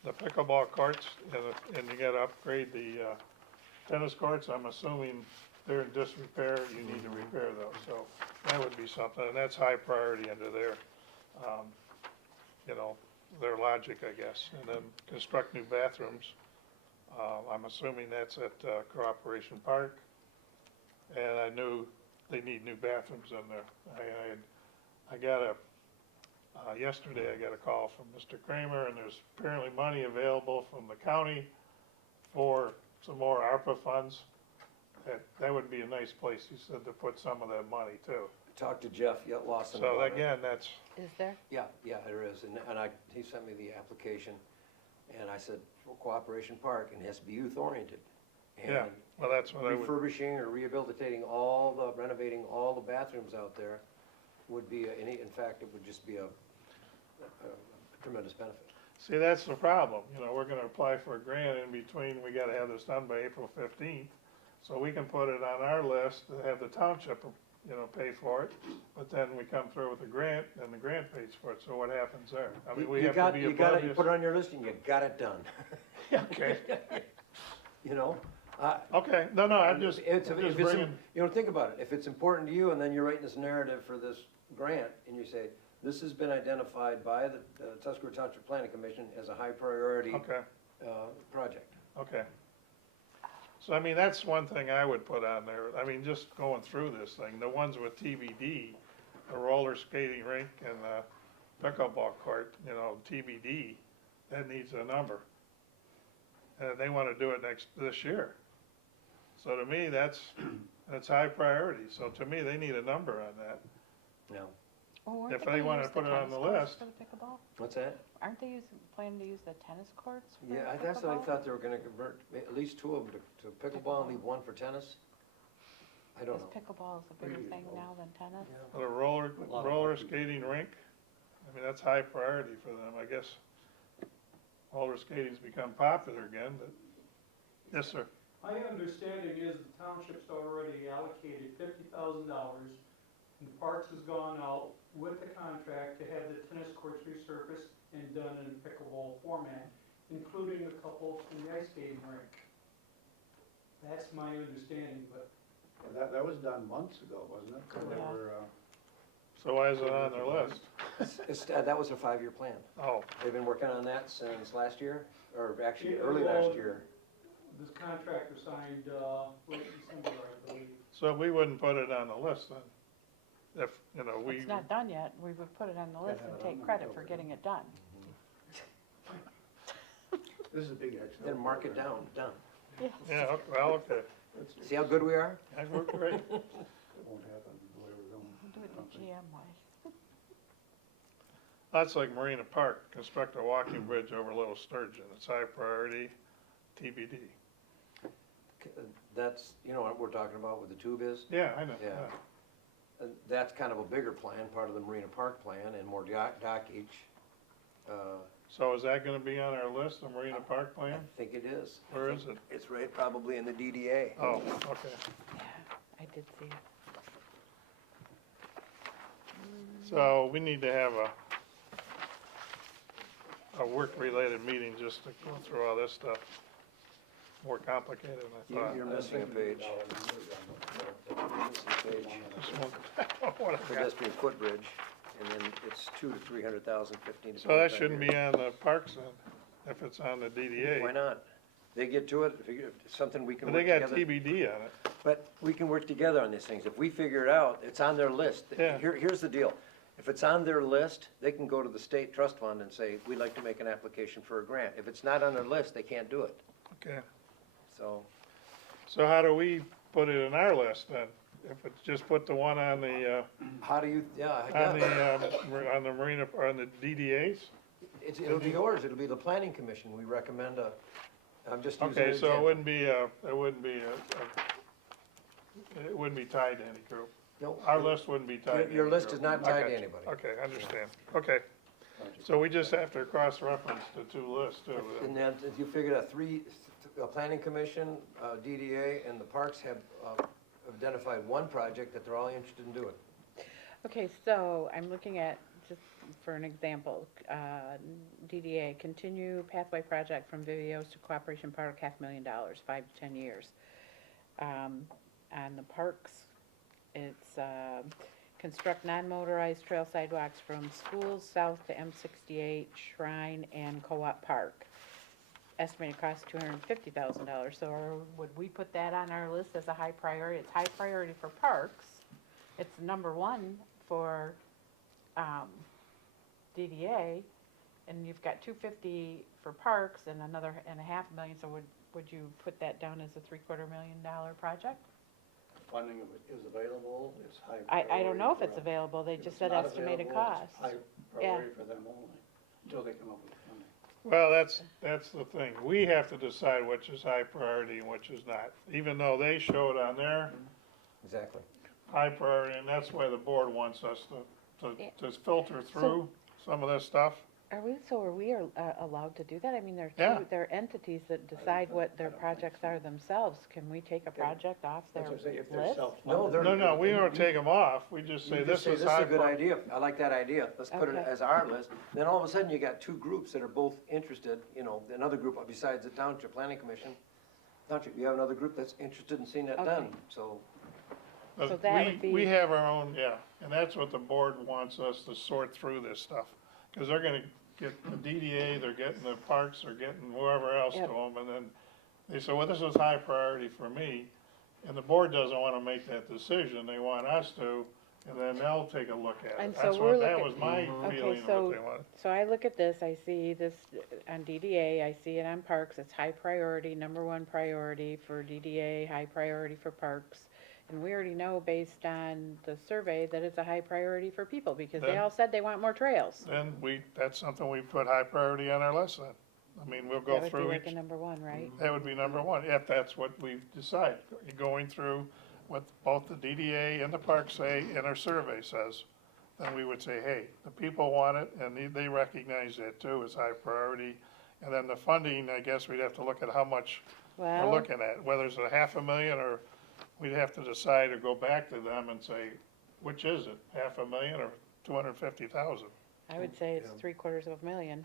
The pickleball courts, and you gotta upgrade the, tennis courts, I'm assuming they're in disrepair, you need to repair those, so that would be something, and that's high priority under their, their logic, I guess. And then construct new bathrooms, I'm assuming that's at, Cooperation Park. And I knew they need new bathrooms in there. I got yesterday I got a call from Mr. Kramer, and there's apparently money available from the county for some more ARPA funds. That would be a nice place, he said, to put some of that money too. Talk to Jeff Lawson So about it. again, that's, Is there? Yeah, there is, and he sent me the application, and I said, for Cooperation Park, and it has to be youth oriented. yeah, well, that's what I would, Refurbishing or rehabilitating renovating all the bathrooms out there would be, in fact, it would just be a tremendous benefit. see, that's the problem, we're gonna apply for a grant in between, we gotta have this done by April 15th. So we can put it on our list to have the township, pay for it, but then we come through with a grant, and the grant pays for it, so what happens there? I mean, we have to be You got it, you oblivious. put it on your list and you got it done, Okay, you know? okay, no, I'm just If it's, bringing, think about it, if it's important to you, and then you're writing this narrative for this grant, and you say, this has been identified by the Tuscarora Township Planning Commission as a high priority okay, project. okay. So, I mean, that's one thing I would put on there, I mean, just going through this thing, the ones with TBD, the roller skating rink and the pickleball court, TBD, that needs a number. And they wanna do it this year. So to me, that's high priority, so to me, they need a number on that. No, Well, weren't If they they gonna wanna use put it on tennis the courts list. For the pickleball? what's that? Aren't they planning to use the tennis courts for Yeah, pickleball? that's what I thought they were gonna convert, at least 2 of them to pickleball and leave 1 for tennis. I don't know. Because pickleball is a bigger thing now than tennis. But a roller lot of people. skating rink, I mean, that's high priority for them, I guess. Roller skating's become popular again, but, yes, sir. My understanding is the township's already allocated $50,000, and the Parks has gone out with the contract to have the tennis courts resurfaced and done in pickleball format, including a couple in the ice skating rink. That's my understanding, but That was done months ago, wasn't it? So they Yeah. were, So why is it on their list? That was a 5-year plan. Oh, They've been working on that since last year, or actually Yeah, early well, last year. this contract was signed late December, I believe. so we wouldn't put it on the list then? If, you know, we, It's not done yet, we would put it on the list have and it take on credit there. for getting it done. this is a big Excel. Then mark it program. down, done. Yes. yeah, well, okay, See how good we are? I worked great. It won't happen the way we're going. Do it the GM way. That's like Marina Park, construct a walking bridge over Little Sturgeon, it's high priority, TBD. That's, you know what we're talking about with the tube is? Yeah, I know, Yeah. yeah. That's kind of a bigger plan, part of the Marina Park plan and more dockage. So is that gonna be on our list, the Marina Park I plan? think it is. Where is it? It's right probably in the DDA. Oh, okay. Yeah, I did see it. So we need to have a work-related meeting just to go through all this stuff. More complicated than I thought. You're missing a page. Missing a page. Just one- what I got. Pedestrian footbridge, and then it's 200 to 300,000, 15 to 25 So that shouldn't years. be on the parks then, if it's on the DDA. Why not? They get to it, if it's something we can But work they got together. TBD on it. But we can work together on these things. If we figure it out, it's on their list. Yeah. Here's the deal. If it's on their list, they can go to the state trust fund and say, we'd like to make an application for a grant. If it's not on their list, they can't do it. Okay. So, So how do we put it in our list then? If it's just put the one on the, how do you, on the Marina, on the DDAs? it'll be yours. It'll be the planning commission. We recommend I'm just using an Okay, so it example. wouldn't be it wouldn't be tied to any group. No, Our list wouldn't be tied to any Your list group. is not I tied got to you. anybody. Okay, I understand. Okay. So we just have to cross-reference the two lists too. then. And then if you figure out a planning commission, DDA, and the parks have identified one project that they're all interested in doing. Okay, so I'm looking at, just for an example, DDA, continue pathway project from Vivios to Cooperation Park, $500,000, 5 to 10 years. On the parks, it's construct non-motorized trail sidewalks from schools south to M68, Shrine, and Co-op Park. Estimated cost $250,000, so would we put that on our list as a high priority? It's high priority for parks. It's number one for DDA, and you've got $250 for parks and another and $500,000, so would you put that down as a $750,000 project? Funding is available, it's high I priority. don't know if for it's them. available, they If just it's said not estimated available, cost. it's high priority for them only, until they come up with funding. Well, that's the thing. We have to decide which is high priority and which is not, even though they show it on their Exactly. high priority, and that's why the board wants us Yeah. to filter through some of this stuff. Are we allowed to do that? I mean, Yeah. there are entities that decide what their projects are themselves. Can we take a project off their That's what I'm saying, if they're list? self-funded. they're- No, we don't take them off. We just say You this just say, is this is high a good priority. idea. I like that idea. Let's put it Okay. as our list. Then all of a sudden, you got two groups that are both interested, another group besides the Township Planning Commission. Township, you have another group that's interested in seeing that done, Okay. so. So that would be- We have our own, yeah, and that's what the board wants us to sort through this stuff. Cause they're gonna get the DDA, they're getting the parks, they're getting whoever else to Yep. them, and then they say, well, this is high priority for me. And the board doesn't wanna make that decision, they want us to, and then they'll take a look at it. And so That's we're what, that looking- was my Okay, feeling of so- what they wanted. So I look at this, I see this on DDA, I see it on parks, it's high priority, number one priority for DDA, high priority for parks. And we already know based on the survey that it's a high priority for people, because they Then- all said they want more trails. Then that's something we put high priority on our list then. I mean, we'll go That would be through like a each, number one, right? that would be number one, if that's what we decide. Going through what both the DDA and the park say and our survey says, then we would say, hey, the people want it and they recognize that too as high priority. And then the funding, I guess we'd have to look at how much we're Well, looking at, whether it's $500,000 or we'd have to decide or go back to them and say, which is it, $500,000 or 250,000? I would say it's Yeah. $750,000.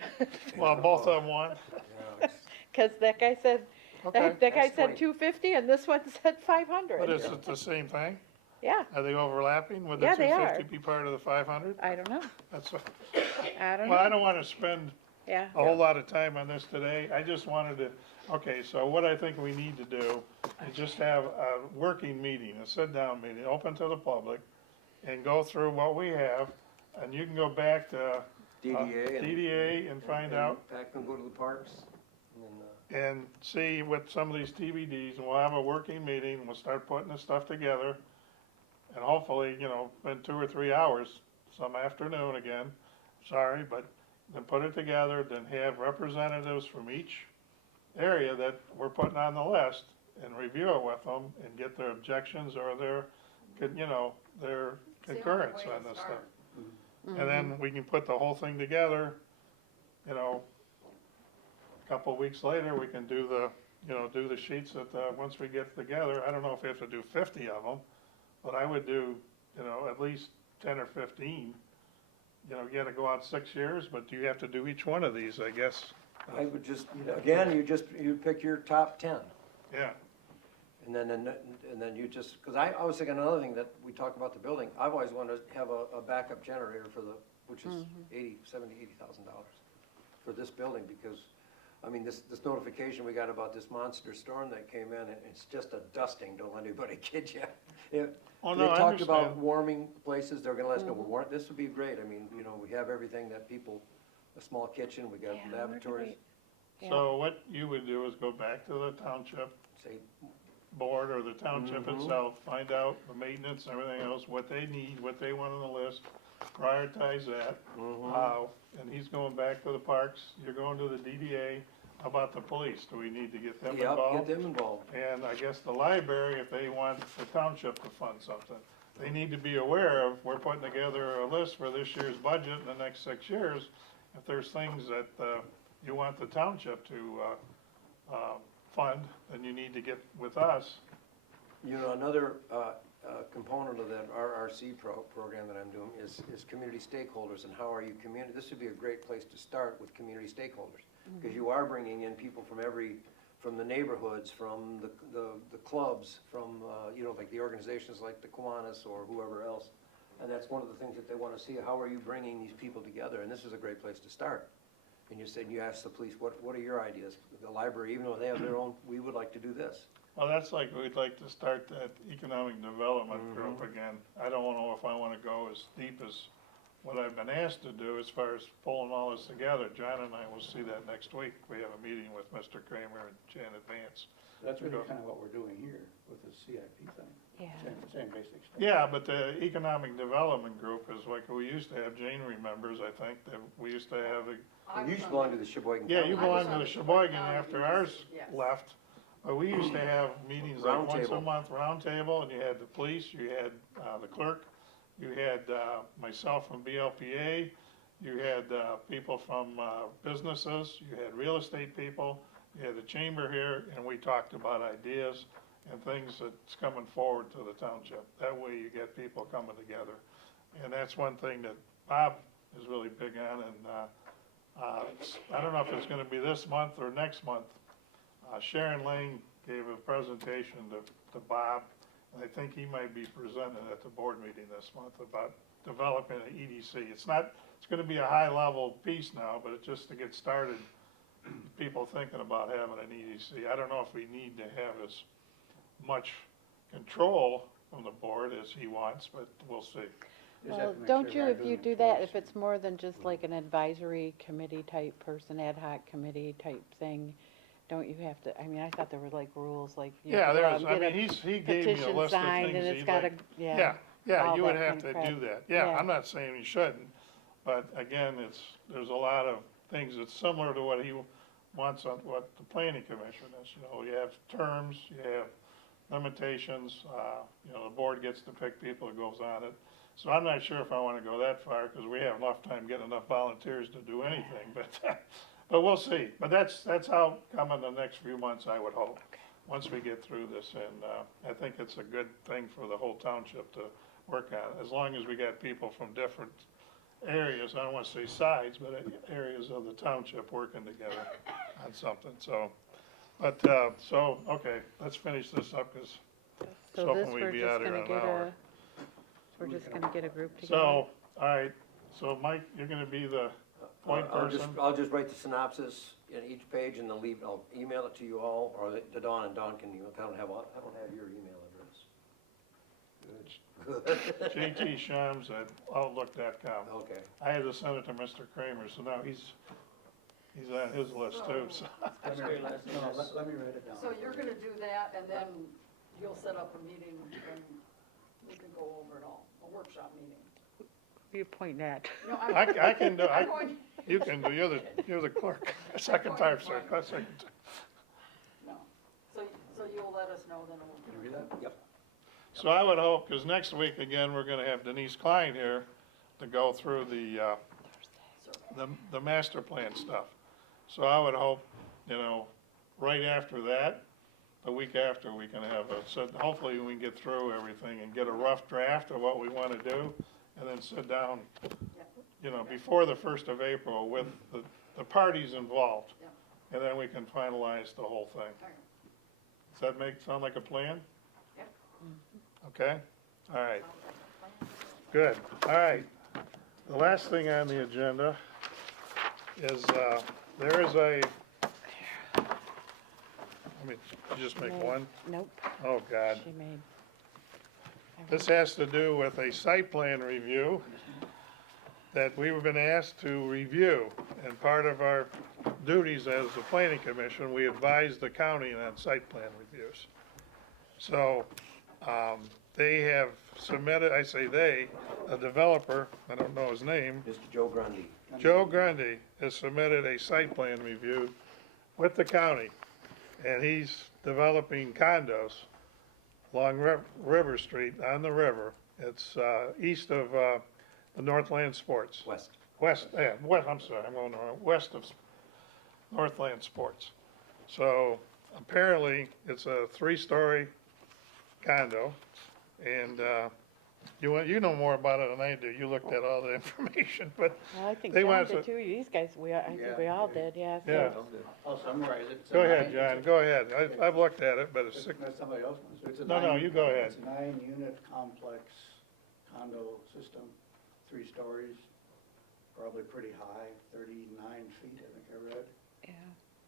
Well, both of them want, Yeah, it's- Cause that guy said, okay, that guy That's said 20. 250 and this one said but 500. is it the same thing? Yeah, Are they overlapping? Would the Yeah, they 250 are. be part of the 500? I don't know. That's what, I don't well, I know. don't wanna spend Yeah. a whole lot of time on this today. I just wanted to, okay, so what I think we need to do is just have a working meeting, a sit-down meeting, open to the public, and go through what we have, and you can go back to DDA and. DDA and find out, Pack and go to the parks, and then, and see what some of these TBDs, and we'll have a working meeting, we'll start putting this stuff together, and hopefully, you know, in 2 or 3 hours, some afternoon again, sorry, but then put it together, then have representatives from each area that we're putting on the list, and review it with them, and get their objections or their, you know, their It's the only concurrence way to on this stuff. start. And then we can put the whole thing together, you know, a couple of weeks later, we can do the, you know, do the sheets that, once we get together, I don't know if we have to do 50 of them, but I would do, you know, at least 10 or 15. You know, you gotta go out 6 years, but you have to do each one of these, I guess, I would just, again, you pick your top 10. yeah. And then you just, because I was thinking another thing that we talked about the building, I've always wanted to have a backup generator for the, which is $80,000 for this building, because, I mean, this notification we got about this monster storm that came in, and it's just a dusting, don't let anybody kid you. Oh, They no, I talked about understand. warming places, they're gonna let us know, this would be great, I mean, you know, we have everything that people, a small kitchen, we got Yeah, where do lavatories, Yeah. So what you would do is go back to the township say, board or the township Mhm. itself, find out the maintenance and everything else, what they need, what they want on the list, prioritize that. And he's going back to the parks, you're going to the DDA. How about the police? Do we need to get them yep, involved? get them involved. And I guess the library, if they want the township to fund something, they need to be aware of, we're putting together a list for this year's budget in the next 6 years. If there's things that, you want the township to, fund, then you need to get with us. You know, another component of that RRC program that I'm doing is community stakeholders, and how are you this would be a great place to start with community stakeholders. Because you are bringing in people from the neighborhoods, from the clubs, from, you know, like the organizations like the Kiwanis or whoever else. And that's one of the things that they want to see, how are you bringing these people together? And this is a great place to start. And you said, you asked the police, what are your ideas? The library, even though they have their own, we would like to do this. Well, that's like, we'd like to start that economic development group again. I don't know if I wanna go as deep as what I've been asked to do as far as pulling all this together. John and I will see that next week. We have a meeting with Mr. Kramer and Janet Vance. That's really kind of what we're doing here with the CIP thing. Yeah. Same basic stuff. Yeah, but the economic development group is like, we used to have, Jane remembers, I think, that we used to have, I You was used to on belong the- to the Sheboygan yeah, County. you I was belong on to the the Sheboygan County after EDC, ours yes. left. But we used to have meetings like once a Roundtable. month, roundtable, and you had the police, you had, the clerk, you had, myself from BLPA, you had, people from, businesses, you had real estate people, you had the chamber here, and we talked about ideas and things that's coming forward to the township. That way you get people coming together. And that's one thing that Bob is really big on, and, I don't know if it's gonna be this month or next month. Sharon Lane gave a presentation to Bob, and I think he might be presenting at the board meeting this month about developing an EDC. It's gonna be a high-level piece now, but it's just to get started, people thinking about having an EDC. I don't know if we need to have as much control from the board as he wants, but we'll see. Just have Well, to make don't sure you, we're if you doing do it that, twice. if it's more than just like an advisory committee type person, ad hoc committee type thing, don't you have to, I mean, I thought there were like rules, like you Yeah, have to go out there's, and I get mean, a he gave me a petition list of signed things and he'd it's gotta, like. yeah. Yeah, all you would that have kind to of do crap. that. Yeah, Yeah. I'm not saying you shouldn't, but again, there's a lot of things that's similar to what he wants on, what the planning commission is. You know, you have terms, you have limitations, you know, the board gets to pick people that goes on it. So I'm not sure if I wanna go that far, cause we have enough time getting enough volunteers to do anything, but, but we'll see. But that's how come in the next few months, I would hope. once we get through this, and, I think it's a good thing for the whole township to work on, as long as we got people from different areas, I don't wanna say sides, but areas of the township working together on something, so. But, okay, let's finish this up, 'cause So hoping this, we'd we're be just out here gonna in get an hour. we're just gonna get a group together. So, alright, so Mike, you're gonna be the point person? I'll just write the synopsis in each page and I'll email it to you all, or to Dawn, and Dawn can, I don't have your email address. Good. JT Shams at Outlook.com. Okay. I had to send it to Mr. Kramer, so now he's on his list too, so. That's great, last name. Let me write it down. So you're gonna do that, and then you'll set up a meeting, and we can go over it all, a workshop meeting. Who you pointing at? No, I can do, I'm going, you can do, you're the clerk. Second time, sir, second time. no, so you'll let us know, then we'll. Can you read that? Yep. So I would hope, because next week, again, we're gonna have Denise Klein here to go through the master plan stuff. So I would hope, right after that, the week after, we can have so hopefully we can get through everything and get a rough draft of what we wanna do, and then sit down, before the 1st of April with the parties involved. Yeah. And then we can finalize the whole thing. All right. Does that sound like a plan? Yep. Okay, all right, Sounds like a plan. good, all right. The last thing on the agenda is, there is let me just make one. Nope, Oh, God. she made. This has to do with a site plan review that we've been asked to review. And part of our duties as the planning commission, we advise the county on site plan reviews. So, they have submitted, I say they, a developer, I don't know his name, Mr. Joe Grundy. Joe Grundy has submitted a site plan review with the county, and he's developing condos along River Street, on the river. It's, east of, the Northland Sports. West. West, I'm sorry, I'm going wrong, west of Northland Sports. So apparently, it's a 3-story condo, and, you know more about it than I do, you looked at all the information, but, Well, I think They John want did to- too, these guys, I think we all did, yeah. so- yeah. I'll summarize it. It's a Go ahead, nine- John, go ahead, I've looked at it, but it's It's six, that's somebody else wants to. It's a No, you go ahead. It's a 9-unit complex condo system, 3 stories, probably pretty high, 39 feet, I think I read. Yeah.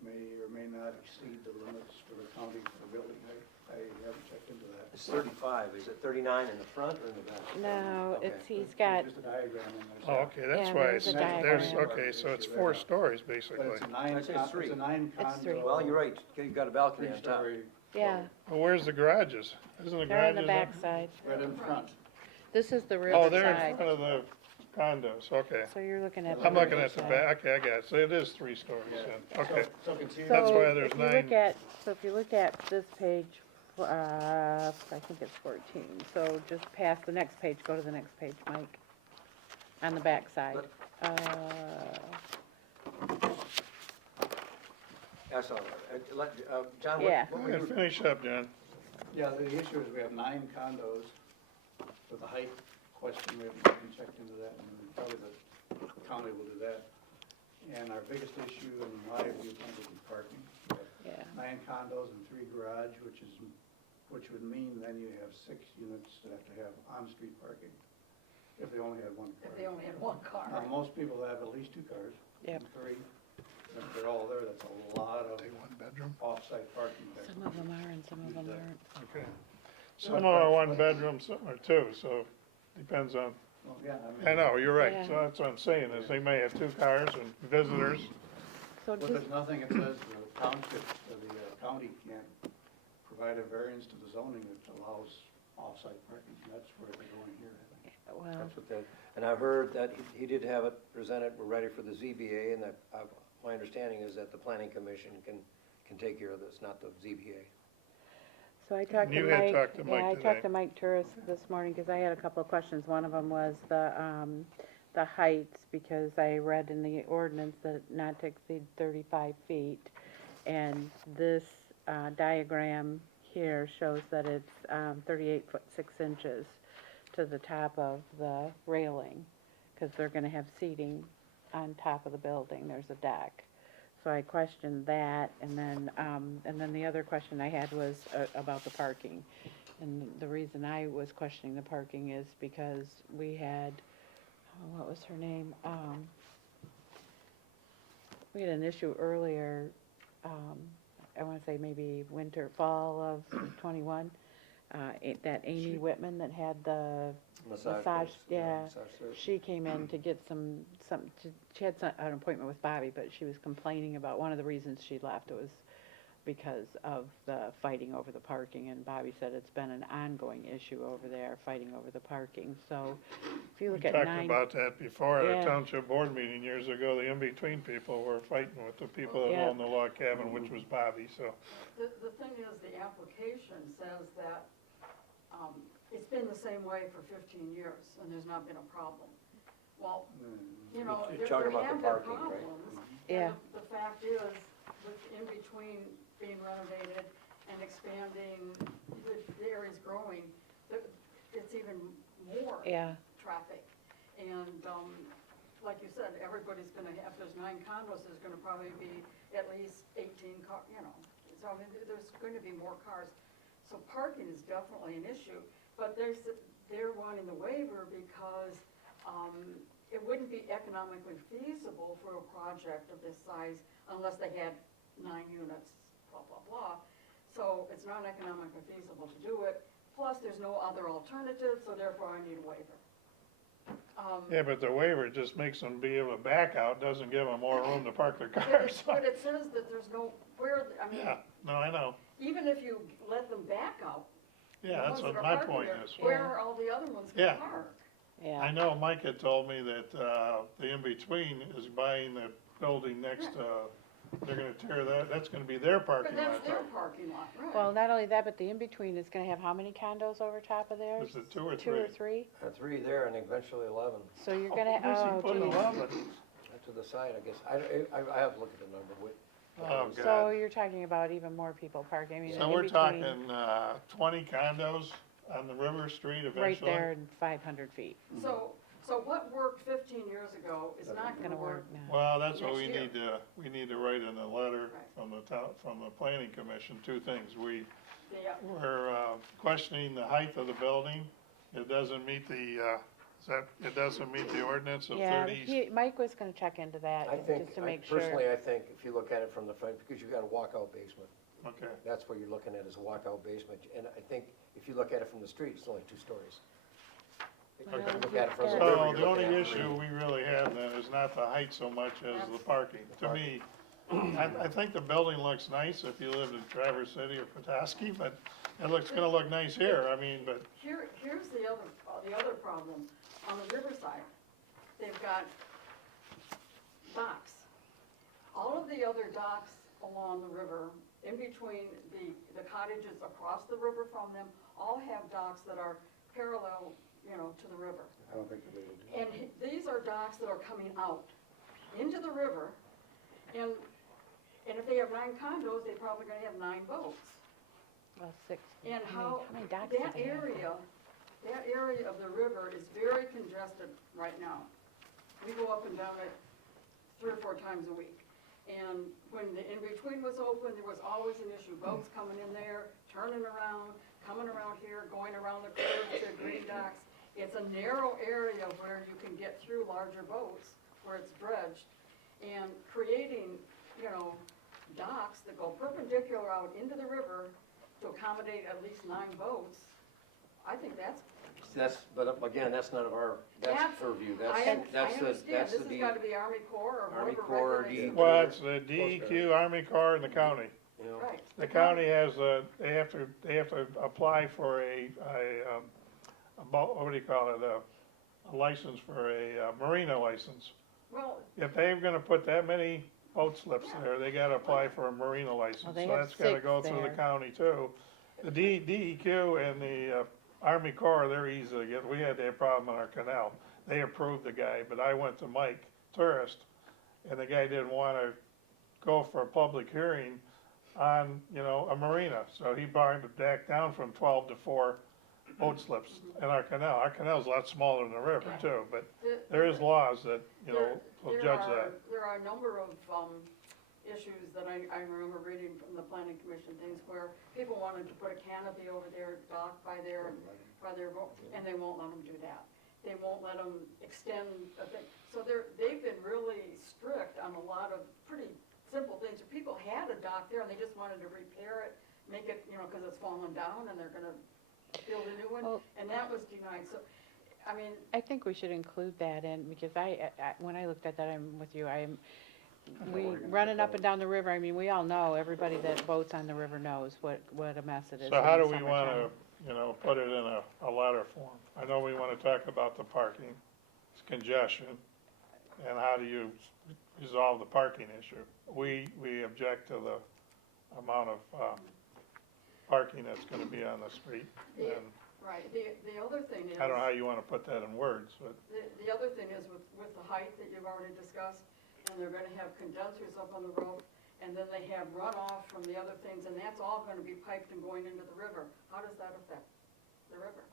May or may not exceed the limits for the county for the building height. I haven't checked into that. It's 35, is it 39 in the front or in the back? No, Okay. it's, he's got, Just a diagram in there. oh, okay, that's Yeah, why there's it's, a there's, diagram. okay, so it's 4 stories, But basically. it's a 9, I'd say it's three. it's a 9 It's three. condo. Well, you're right, you've got a balcony on top. 3-story, yeah, Well, where's the garages? Isn't the they're on garages the up? back side. right in front. This is the Oh, river they're in side, front of the condos, okay. so you're looking at the I'm looking river at the side. back, okay, I got it, so it is 3 stories then, okay. So can see. That's So why there's if you 9. look at, so if you look at this page, I think it's 14, so just past the next page, go to the next page, Mike, on the back side. That's all right. John, Yeah. what Go were ahead, you, finish up, John. Yeah, the issue is we have 9 condos with a height question, we haven't checked into that, and probably the county will do that. And our biggest issue in my viewpoint would be parking. We have Yeah, 9 condos and 3 garage, which would mean then you have 6 units that have to have on-street parking, if they only had 1 car. If they only had one car. Now, most people have at least 2 cars. Yep. 3. If they're all there, that's a lot of They 1 bedroom? off-site parking there. some of them are and some of them aren't. Okay. Some are 1 bedroom, some are 2, so depends on, Well, yeah, I know, you're right, Yeah. so that's what I'm saying, is they may have 2 cars and visitors. So But just, there's nothing that says the township, or the county can't provide a variance to the zoning that allows off-site parking. That's where they're going here, I think. well, that's what and I heard that he did have it presented, we're ready for the ZBA, and that, my understanding is that the planning commission can take care of this, not the ZBA. so I talked to You had Mike, talked to Mike yeah, I today. talked to Mike Turris this morning, because I had a couple of questions. One of them was the heights, because I read in the ordinance that not to exceed 35 feet. And this diagram here shows that it's 38 foot 6 inches to the top of the railing, because they're gonna have seating on top of the building, there's a deck. So I questioned that, and then the other question I had was about the parking. And the reason I was questioning the parking is because we had, what was her name? We had an issue earlier, I wanna say maybe fall of '21. That Amy Whitman that had the massage, place, yeah. massage therapy. She came in to get she had an appointment with Bobby, but she was complaining about, one of the reasons she left was because of the fighting over the parking, and Bobby said it's been an ongoing issue over there, fighting over the parking, so if you We look at talked about that before at Yeah. a township board meeting years ago, the in-between people were fighting with the people that Yeah. owned the log cabin, which was Bobby, so. The thing is, the application says that, it's been the same way for 15 years, and there's not been a problem. Well, you know, You're there talking there about have the been parking, right? problems. Yeah. And the fact is, with in between being renovated and expanding, the area's growing, it's even more Yeah, traffic. And, like you said, everybody's gonna have, if there's 9 condos, there's gonna probably be at least 18 car, you know. So, I mean, there's gonna be more cars. So parking is definitely an issue, but they're wanting the waiver because, it wouldn't be economically feasible for a project of this size unless they had 9 units, blah, blah, blah. So it's not economically feasible to do it, plus there's no other alternative, so therefore I need a waiver. Yeah, but the waiver just makes them be able to back out, doesn't give them more room to park their But cars. but it says that there's no, I mean, Yeah, no, I know, even if you let them back out, the yeah, ones that's that what are my parking point there, is. where are all the other ones Yeah. gonna park? yeah. I know Mike had told me that, the in-between is buying the building next, they're gonna tear that's gonna be their But parking that's lot. their parking lot, right? Well, not only that, but the in-between is gonna have how many condos over top of there? Is it 2 or 3? 2 or 3? 3 there and eventually 11. So you're gonna, Where's he putting geez. 11? To the side, I guess. I have to look at the number. Oh, So God. you're talking about even more people parking, I mean, So in we're between, talking, 20 condos on the River Street eventually? right there in 500 feet. So what worked 15 years ago is not Gonna gonna work. work now. Well, that's what Next year. we need to write in the letter Right. from the planning commission, 2 things. We're The, questioning the height of the building. It doesn't meet the, it doesn't meet the ordinance of Yeah, 30s. Mike was gonna check into that, I think, just to make sure. personally, I think if you look at it from the front, because you've got a walkout basement, Okay. that's what you're looking at, is a walkout basement. And I think if you look at it from the street, it's only 2 stories. If you Well, look at it from the you've river, So you're the looking only at 3. issue we really have then is not the height so much as the parking. To me, I think the building looks nice if you lived in Traverse City or Petoskey, but it's gonna look nice here, I mean, but, here's the other problem. On the riverside, they've got docks. All of the other docks along the river, in between the cottages across the river from them, all have docks that are parallel, to the river. I don't think they would do. And these are docks that are coming out into the river, and if they have 9 condos, they're probably gonna have 9 boats. Well, 6. And how, many docks do that they have? area of the river is very congested right now. We go up and down it 3 or 4 times a week. And when the in-between was open, there was always an issue, boats coming in there, turning around, coming around here, going around the curve to Green Docks. It's a narrow area where you can get through larger boats, where it's dredged, and creating, docks that go perpendicular out into the river to accommodate at least 9 boats. I think that's, But again, that's none of our, that's purview. I That's understand, that's this the has gotta be Army Corps or Army whoever Corps or regulates it. well, it's the DEQ, Army Corps, and the county. you know. Right. The county has they have to apply for what do you call it, a license for a marina license. Well, If they're gonna put that many boat slips there, they gotta apply for a marina license, so they have that's gotta 6 go through the there. county too. The DEQ and the Army Corps, they're easy to get, we had that problem on our canal, they approved the guy, but I went to Mike Tourist, and the guy didn't wanna go for a public hearing on, you know, a marina. So he brought it back down from 12 to 4 boat slips in our canal. Our canal's a lot smaller than the river too, but there is laws that, you know, will judge that. There are a number of, issues that I remember reading from the planning commission, things where people wanted to put a canopy over their dock by their boat, and they won't let them do that. They won't let them extend a thing. So they've been really strict on a lot of pretty simple things. People had a dock there and they just wanted to repair it, make it, you know, cause it's fallen down and they're gonna build a new one, Well- and that was denied. So, I mean, I think we should include that in, because when I looked at that, I'm with you, we running up and down the river, I mean, we all know, everybody that boats on the river knows what a mess it is So in how the do we wanna, summertime. you know, put it in a letter form? I know we wanna talk about the parking, it's congestion, and how do you resolve the parking issue? We object to the amount of, parking that's gonna be on the street, Yeah. and right, the other thing is. I don't know how you wanna put that in words, but The other thing is with the height that you've already discussed, and they're gonna have condensers up on the roof, and then they have runoff from the other things, and that's all gonna be piped and going into the river. How does that affect the river?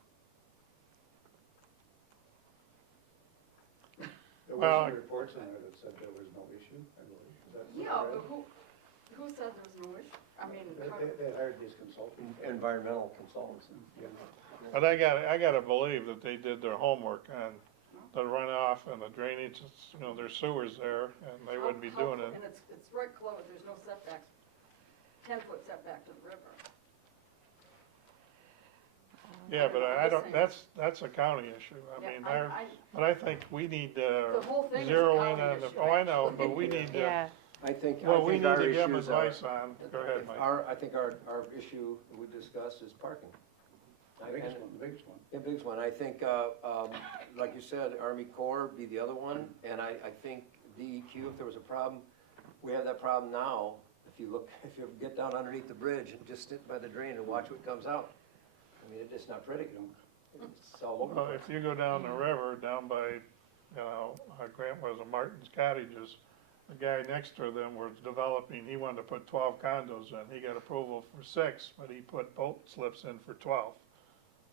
There Well, were some reports in there that said there was no issue, I believe. Is that Yeah, right? but who said there's no issue? I mean, They hired these consultants. Environmental consultants. Yeah. But I gotta believe that they did their homework on the runoff and the drainage, you know, there's sewers there, and they wouldn't be doing it. And it's right close, there's no setbacks, 10-foot setback to the river. Yeah, but I I'm don't, just that's a county issue, I Yeah, mean, but I think we need The to whole thing is a zero in county on the, issue, oh, I know, but we need to, Yeah, I think well, we need our to give them issues are- advice on, go ahead, Mike. I think our issue that we discussed is parking. The biggest one, the biggest one. The biggest one, I think, like you said, Army Corps be the other one, and I think DEQ, if there was a problem, we have that problem now. If you get down underneath the bridge and just sit by the drain and watch what comes out, I mean, it's not pretty, it's all over the Well, place. if you go down the river, down by, you know, Grant was a Martin's Cottages, the guy next to them was developing, he wanted to put 12 condos in, he got approval for 6, but he put boat slips in for 12.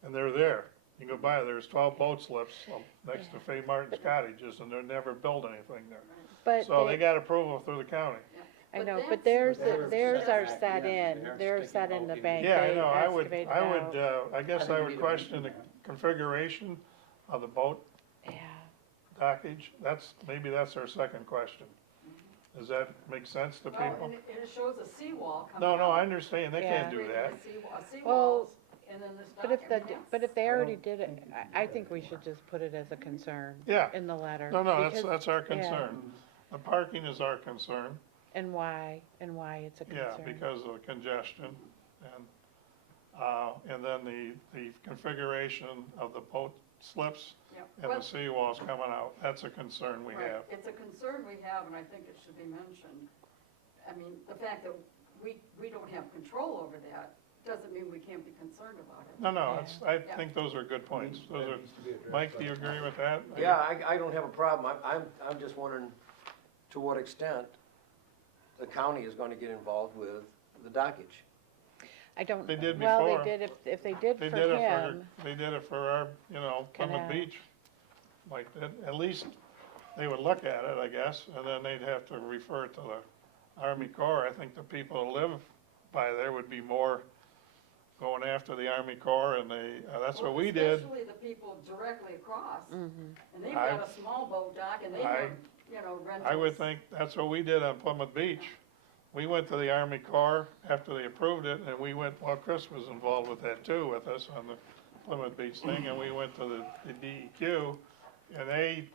And they're there, you go by, there's 12 boat slips next to Fay Martin's Cottages, and they're never built anything there. but So they got approval through the county. I But know, that's- but theirs They're are set set back, yeah, in, they're they're sticking set in the out in- bank, Yeah, I they know, excavated out. I guess I think I we would need to question the mention configuration of the boat Yeah, dockage, maybe that's our second question. Does that make sense to Well, people? and it shows a seawall coming No, out. no, I understand, they can't do Creating that. A seawall, Well, and then this dock. but if I mean, but if they I already don't did it, I think we should just put it as a concern Yeah, in the letter. no, because- that's our yeah, concern. The parking is our concern, And why it's a yeah, concern. because of the congestion, and then the configuration of the boat slips Yeah, and the but- seawalls coming out, that's a concern we Right, have. it's a concern we have, and I think it should be mentioned. I mean, the fact that we don't have control over that doesn't mean we can't be concerned about it. No, I Yeah. think those are good points, those That are, needs to be addressed. Mike, do you agree with that? Yeah, I don't have a problem, I'm just wondering to what extent the county is gonna get involved with the dockage. I don't, They did well, before. they did, if they did They for did it him, they did it for our, you know, Plymouth Canal. Beach. Like, at least they would look at it, I guess, and then they'd have to refer it to the Army Corps. I think the people who live by there would be more going after the Army Corps, and that's what we did. Especially the people directly across, mhm. and they've I- got a small boat dock, and they I- have, you know, rentals. I would think that's what we did on Plymouth Beach. We went to the Army Corps after they approved it, and we went, well, Chris was involved with that too, with us on the Plymouth Beach thing, and we went to the DEQ, and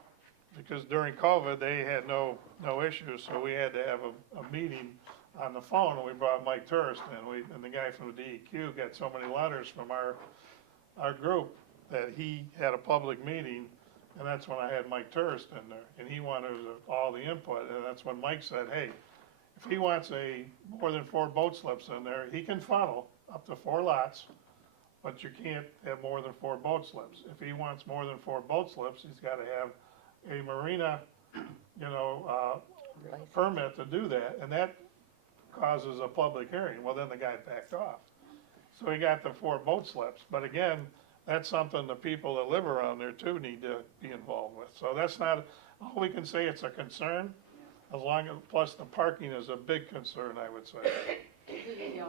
because during COVID, they had no issues, so we had to have a meeting on the phone, and we brought Mike Tourist in, and the guy from the DEQ got so many letters from our group that he had a public meeting, and that's when I had Mike Tourist in there, and he wanted all the input, and that's when Mike said, hey, if he wants more than 4 boat slips in there, he can funnel up to 4 lots, but you can't have more than 4 boat slips. If he wants more than 4 boat slips, he's gotta have a marina, permit to do that, and that causes a public hearing. Well, then the guy backed off. So he got the 4 boat slips. But again, that's something the people that live around there too need to be involved with. So that's not, all we can say, it's a concern, as long as, plus the parking is a big concern, I would say. The,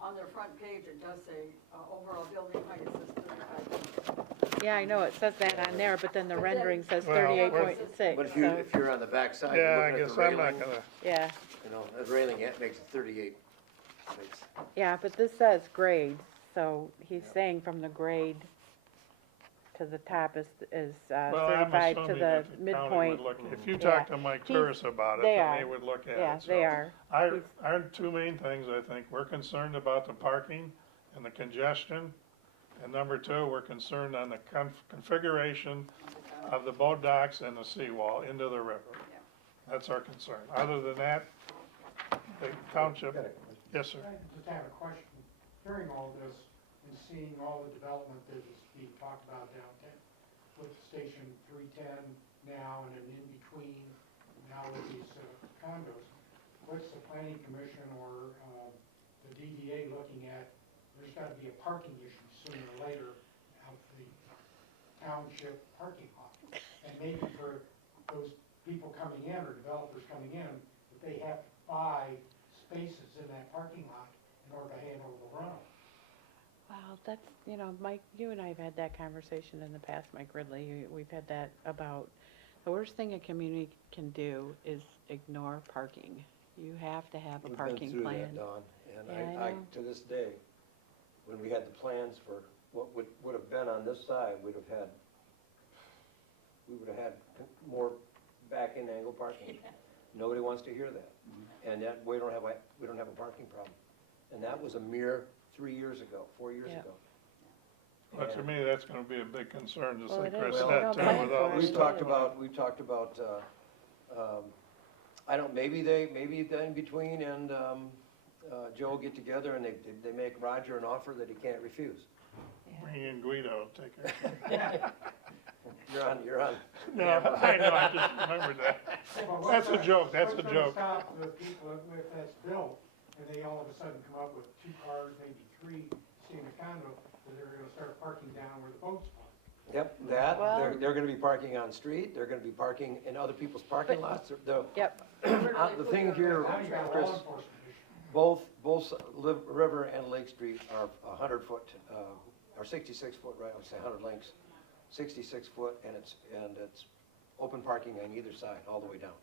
on their front page, it does say, overall building height is 35 feet. Yeah, I know, it says that on there, but then the But then- rendering says Well, 38.6, But if so, you're on the backside, Yeah, I you're looking guess at the I'm not railing, gonna, yeah. you know, that railing, it makes it 38. Makes- Yeah, but this says grade, so he's saying from the grade to the top is well, I'm 35 to assuming the that the county midpoint. would look, if you Yeah. talk to Mike He's- Turris about it, they then they are. would look at it. Yeah, So they are. Our 2 main things, I think, we're concerned about the parking and the congestion. And number 2, we're concerned on the configuration of the boat docks and the seawall into the river. That's our concern. Other than that, the township, yes, sir. I just have a question. Hearing all this and seeing all the development that is being talked about downtown with Station 310 now and an in-between now with these condos, what's the planning commission or the DDA looking at? There's got to be a parking issue sooner or later out the township parking lot. And maybe for those people coming in or developers coming in, that they have to buy spaces in that parking lot in order to handle the runoff. Well, that's, you know, Mike, you and I have had that conversation in the past, Mike Ridley. We've had that about, the worst thing a community can do is ignore parking. You have to have a parking We've been plan. through that, Don, and Yeah, I know. to this day, when we had the plans for what would have been on this side, we would have had more back-end angle parking. Nobody wants to hear that, and that, we don't have a parking problem. And that was a mere 3 years ago, 4 years Yeah. ago. But to me, that's gonna be a big concern, just Well, like it Chris is. said, We don't too, plan with all for this it. stuff. We've talked about, I don't, maybe in between and, Joe get together and they make Roger an offer that he can't refuse. Bring in Guido, take care. You're on. No, I know, I just remembered that. Well, That's a joke, that's a What's joke. gonna stop the people if that's built, and they all of a sudden come up with 2 cars, maybe 3, stay in a condo, that they're gonna start parking down where the boats park? Yep, Well- they're gonna be parking on street, they're gonna be parking in other people's parking lots. Yep, The thing here, Now you got a Chris, law enforcement issue. both River and Lake Street are 100-foot, or 66-foot, right, I would say 100 lengths, 66-foot, and it's open parking on either side, all the way down.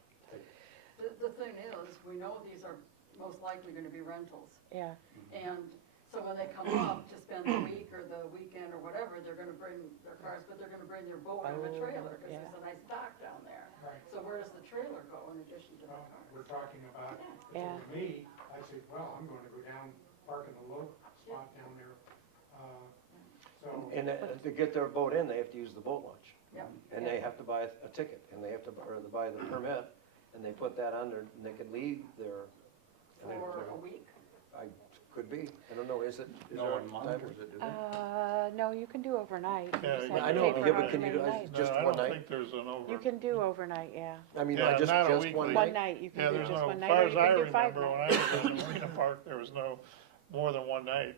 The thing is, we know these are most likely gonna be rentals. yeah. And so when they come up to spend the week or the weekend or whatever, they're gonna bring their cars, but they're gonna bring their boat or the Oh, trailer, cause yeah. there's a nice dock down there. Right. So where does the trailer go in addition to the Well, cars? we're talking about, if it Yeah. were me, I'd say, well, I'm gonna go down, park in the low spot down there. So, And to get their boat in, they have to use the boat launch. Yeah. And they have to buy a ticket, and they have to, or they buy the permit, and they put that on there, and they can leave their. and For they're- a week? Could be, I don't know, is No, there a a month, time? or is it, do they? No, you can do overnight. You Yeah, just I have to know, pay but for yeah, how but can you many do- nights. just No, I one don't night? think there's an over. You can do overnight, yeah. I mean, Yeah, just not a one weekly. night? One night, you Yeah, can do there's just no, one as night, far or as you I can do 5 remember, when nights. I was in the Marina Park, there was no more than one night.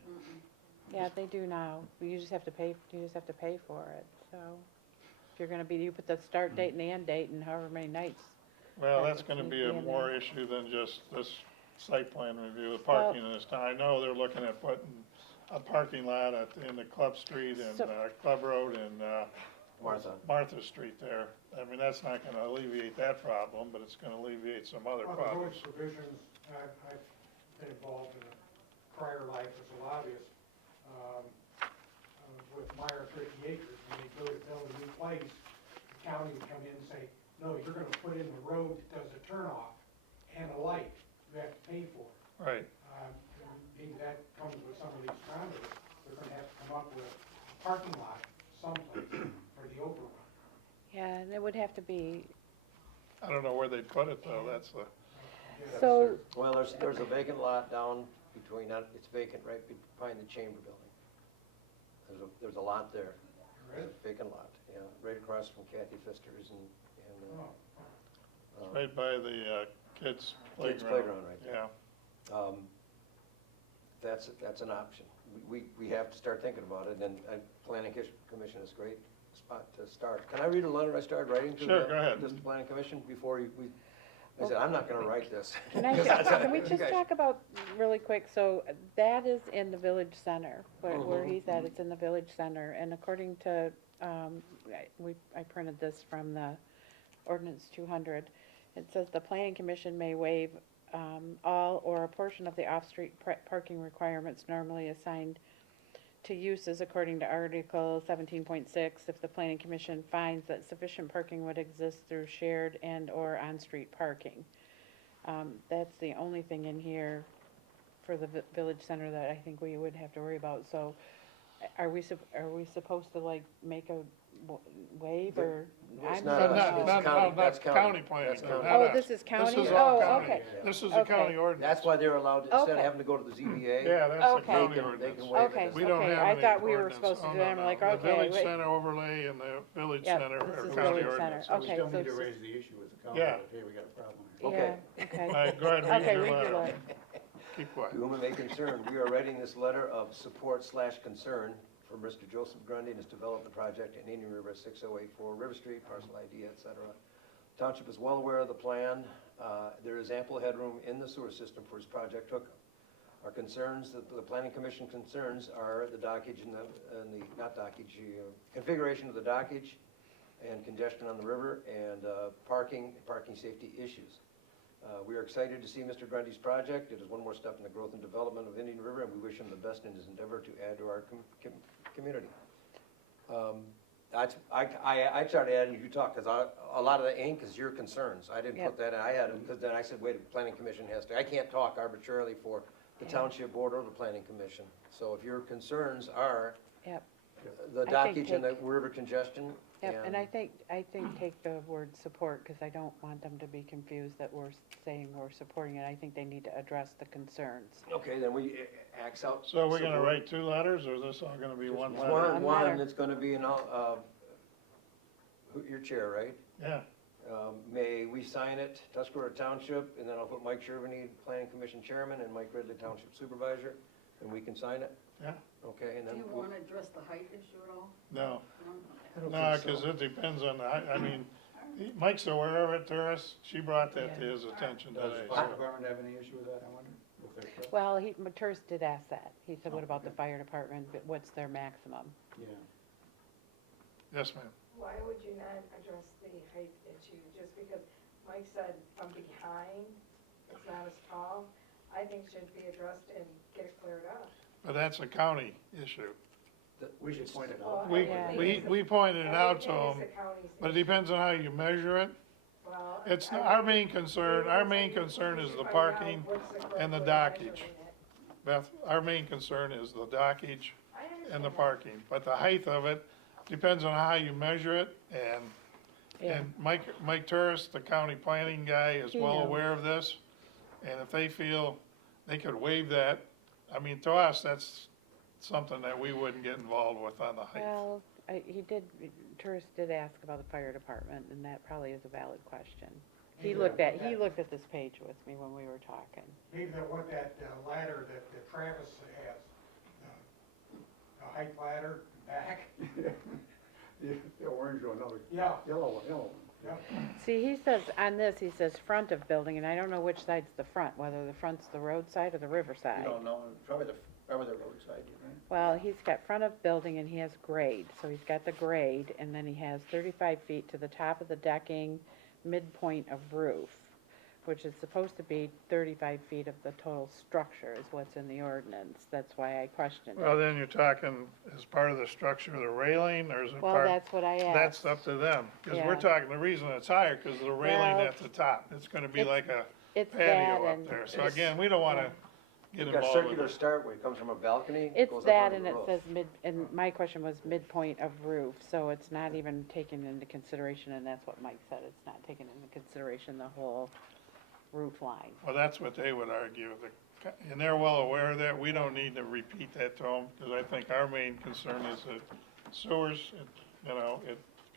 Yeah, they do now. You just have to pay for it, so. If you're gonna be, you put the start date and the end date and however many nights. Well, Right, that's gonna be a weekly and more then- issue than just this site plan review, the parking in this town. I know they're looking at putting a parking lot at, in the Club Street and, So- Club Road and, Martha. Martha Street there. I mean, that's not gonna alleviate that problem, but it's gonna alleviate some other well, the problems. village provisions, I've been involved in a prior life as a lobbyist, with Meyer 50 acres, when they go to build a new place, the county would come in and say, no, you're gonna put in the road that does a turnoff and a light, you have to pay for it. Right. Maybe that comes with some of these condos, they're gonna have to come up with a parking lot someplace for the overrun. Yeah, and it would have to be, I don't know where they'd put it though, that's the, so, Well, there's a vacant lot down between, it's vacant right behind the chamber building. There's a lot there. There is? There's a vacant lot, yeah, right across from Kathy Pfister's and, Oh, right by the, kids Kids' playground. playground right there. Yeah. That's an option. We have to start thinking about it, and Planning Commission is a great spot to start. Can I read a letter I started writing to Sure, go ahead. the Planning Commission before I said, I'm not gonna write this. Can I, can we just talk about, really quick, so that is in the village center, where he's at, it's in the village center, and according to, I printed this from the ordinance 200, it says the planning commission may waive all or a portion of the off-street parking requirements normally assigned to uses according to Article 17.6 if the planning commission finds that sufficient parking would exist through shared and/or on-street parking. That's the only thing in here for the village center that I think we would have to worry about. So are we supposed to like make a waive or? It's I'm not saying us, no. it's county, that's Not county. county plan, That's county. not Oh, us. this is county? This is all Oh, county. okay. This is a Okay. county ordinance. That's why they're allowed, instead Okay. of having to go to the ZBA. Yeah, that's a Okay. county They ordinance. can waive it. Okay, We don't okay, have I any thought we were ordinance supposed to on do that, I'm that. like, The okay, village wait. center overlay and the village Yeah, center this are is county village ordinance. center. So we Okay, still so need to it's raise the issue with the county, Yeah. that, hey, we got a problem here. Okay. Yeah, okay. All right, go ahead, Okay, read read your your letter. letter. Keep quiet. To whom it may concern, we are writing this letter of support/concern for Mr. Joseph Grundy and his development project in Indian River, 6084 River Street, parcel ID, et cetera. Township is well aware of the plan. There is ample headroom in the sewer system for his project hookup. Our concerns, the planning commission concerns are the dockage and the not dockage, configuration of the dockage and congestion on the river and parking safety issues. We are excited to see Mr. Grundy's project. It is one more step in the growth and development of Indian River, and we wish him the best in his endeavor to add to our community. I started adding you talk, because a lot of the ink is your concerns. I didn't put that in, I had it, because then I said, wait, the planning commission has to, I can't talk arbitrarily for the township board or the planning commission. So if your concerns are Yep. the I think dockage and the river congestion, Yep, and I think take the word support, because I don't want them to be confused that we're saying we're supporting it. I think they need to address the concerns. okay, then we axe out. So we're gonna support. write two letters, or is this all gonna be one It's letter? One One, letter. it's gonna be your chair, right? Yeah, May we sign it, Tuscarora Township, and then I'll put Mike Shervany, Planning Commission Chairman, and Mike Ridley, Township Supervisor, and we can sign it? yeah, Okay, and Do then. you wanna address the height issue at all? no, No? no, cause it depends on the, I mean, Mike's aware of it, Doris, she brought that to his attention Does today, the fire so. department have any issue with that, I wonder? With their truck? Well, Maturs did ask that. He said, what Oh, about the okay. fire department? But what's their maximum? Yeah. Yes, ma'am. Why would you not address the height issue? Just because Mike said from behind, it's not as tall, I think should be addressed and get it cleared up. But that's a county issue. We should point it Well, out. We, Yeah. we pointed it out to Everything him, is the county's but it issue. depends on how you measure it. Well, It's, I- our main concern is the parking and the dockage. Beth, our main concern is the dockage I understand and the that. parking, but the height of it depends on how you measure it, Yeah. and Mike Turris, the county planning guy, is He well knows. aware of this, and if they feel they could waive that, I mean, to us, that's something that we wouldn't get involved with on the height. Well, tourist did ask about the fire department, and that probably is a valid question. He looked at this page with me when we were talking. Maybe that what that ladder that Travis has, the height ladder back. The orange one, no, Yeah, yellow one. yeah. See, he says, on this, he says front of building, and I don't know which side's the front, whether the front's the road side or the river You side. don't know, probably the roadside, you think? Well, he's got front of building and he has grade, so he's got the grade, and then he has 35 feet to the top of the decking, midpoint of roof, which is supposed to be 35 feet of the total structure is what's in the ordinance. That's why I questioned Well, it. then you're talking, as part of the structure of the railing, or is it Well, part? that's what I That's asked. up to them, because Yeah. we're talking, the reason it's higher, because of the railing Well, at the top, it's gonna be it's like a It's that patio up and, there, so again, we don't wanna get You've got involved with circular it. start where it comes from a balcony, it's goes up that onto and the it roof. says and my question was midpoint of roof, so it's not even taken into consideration, and that's what Mike said, it's not taken into consideration the whole roof line. Well, that's what they would argue, and they're well aware of that, we don't need to repeat that to them, because I think our main concern is that sewers,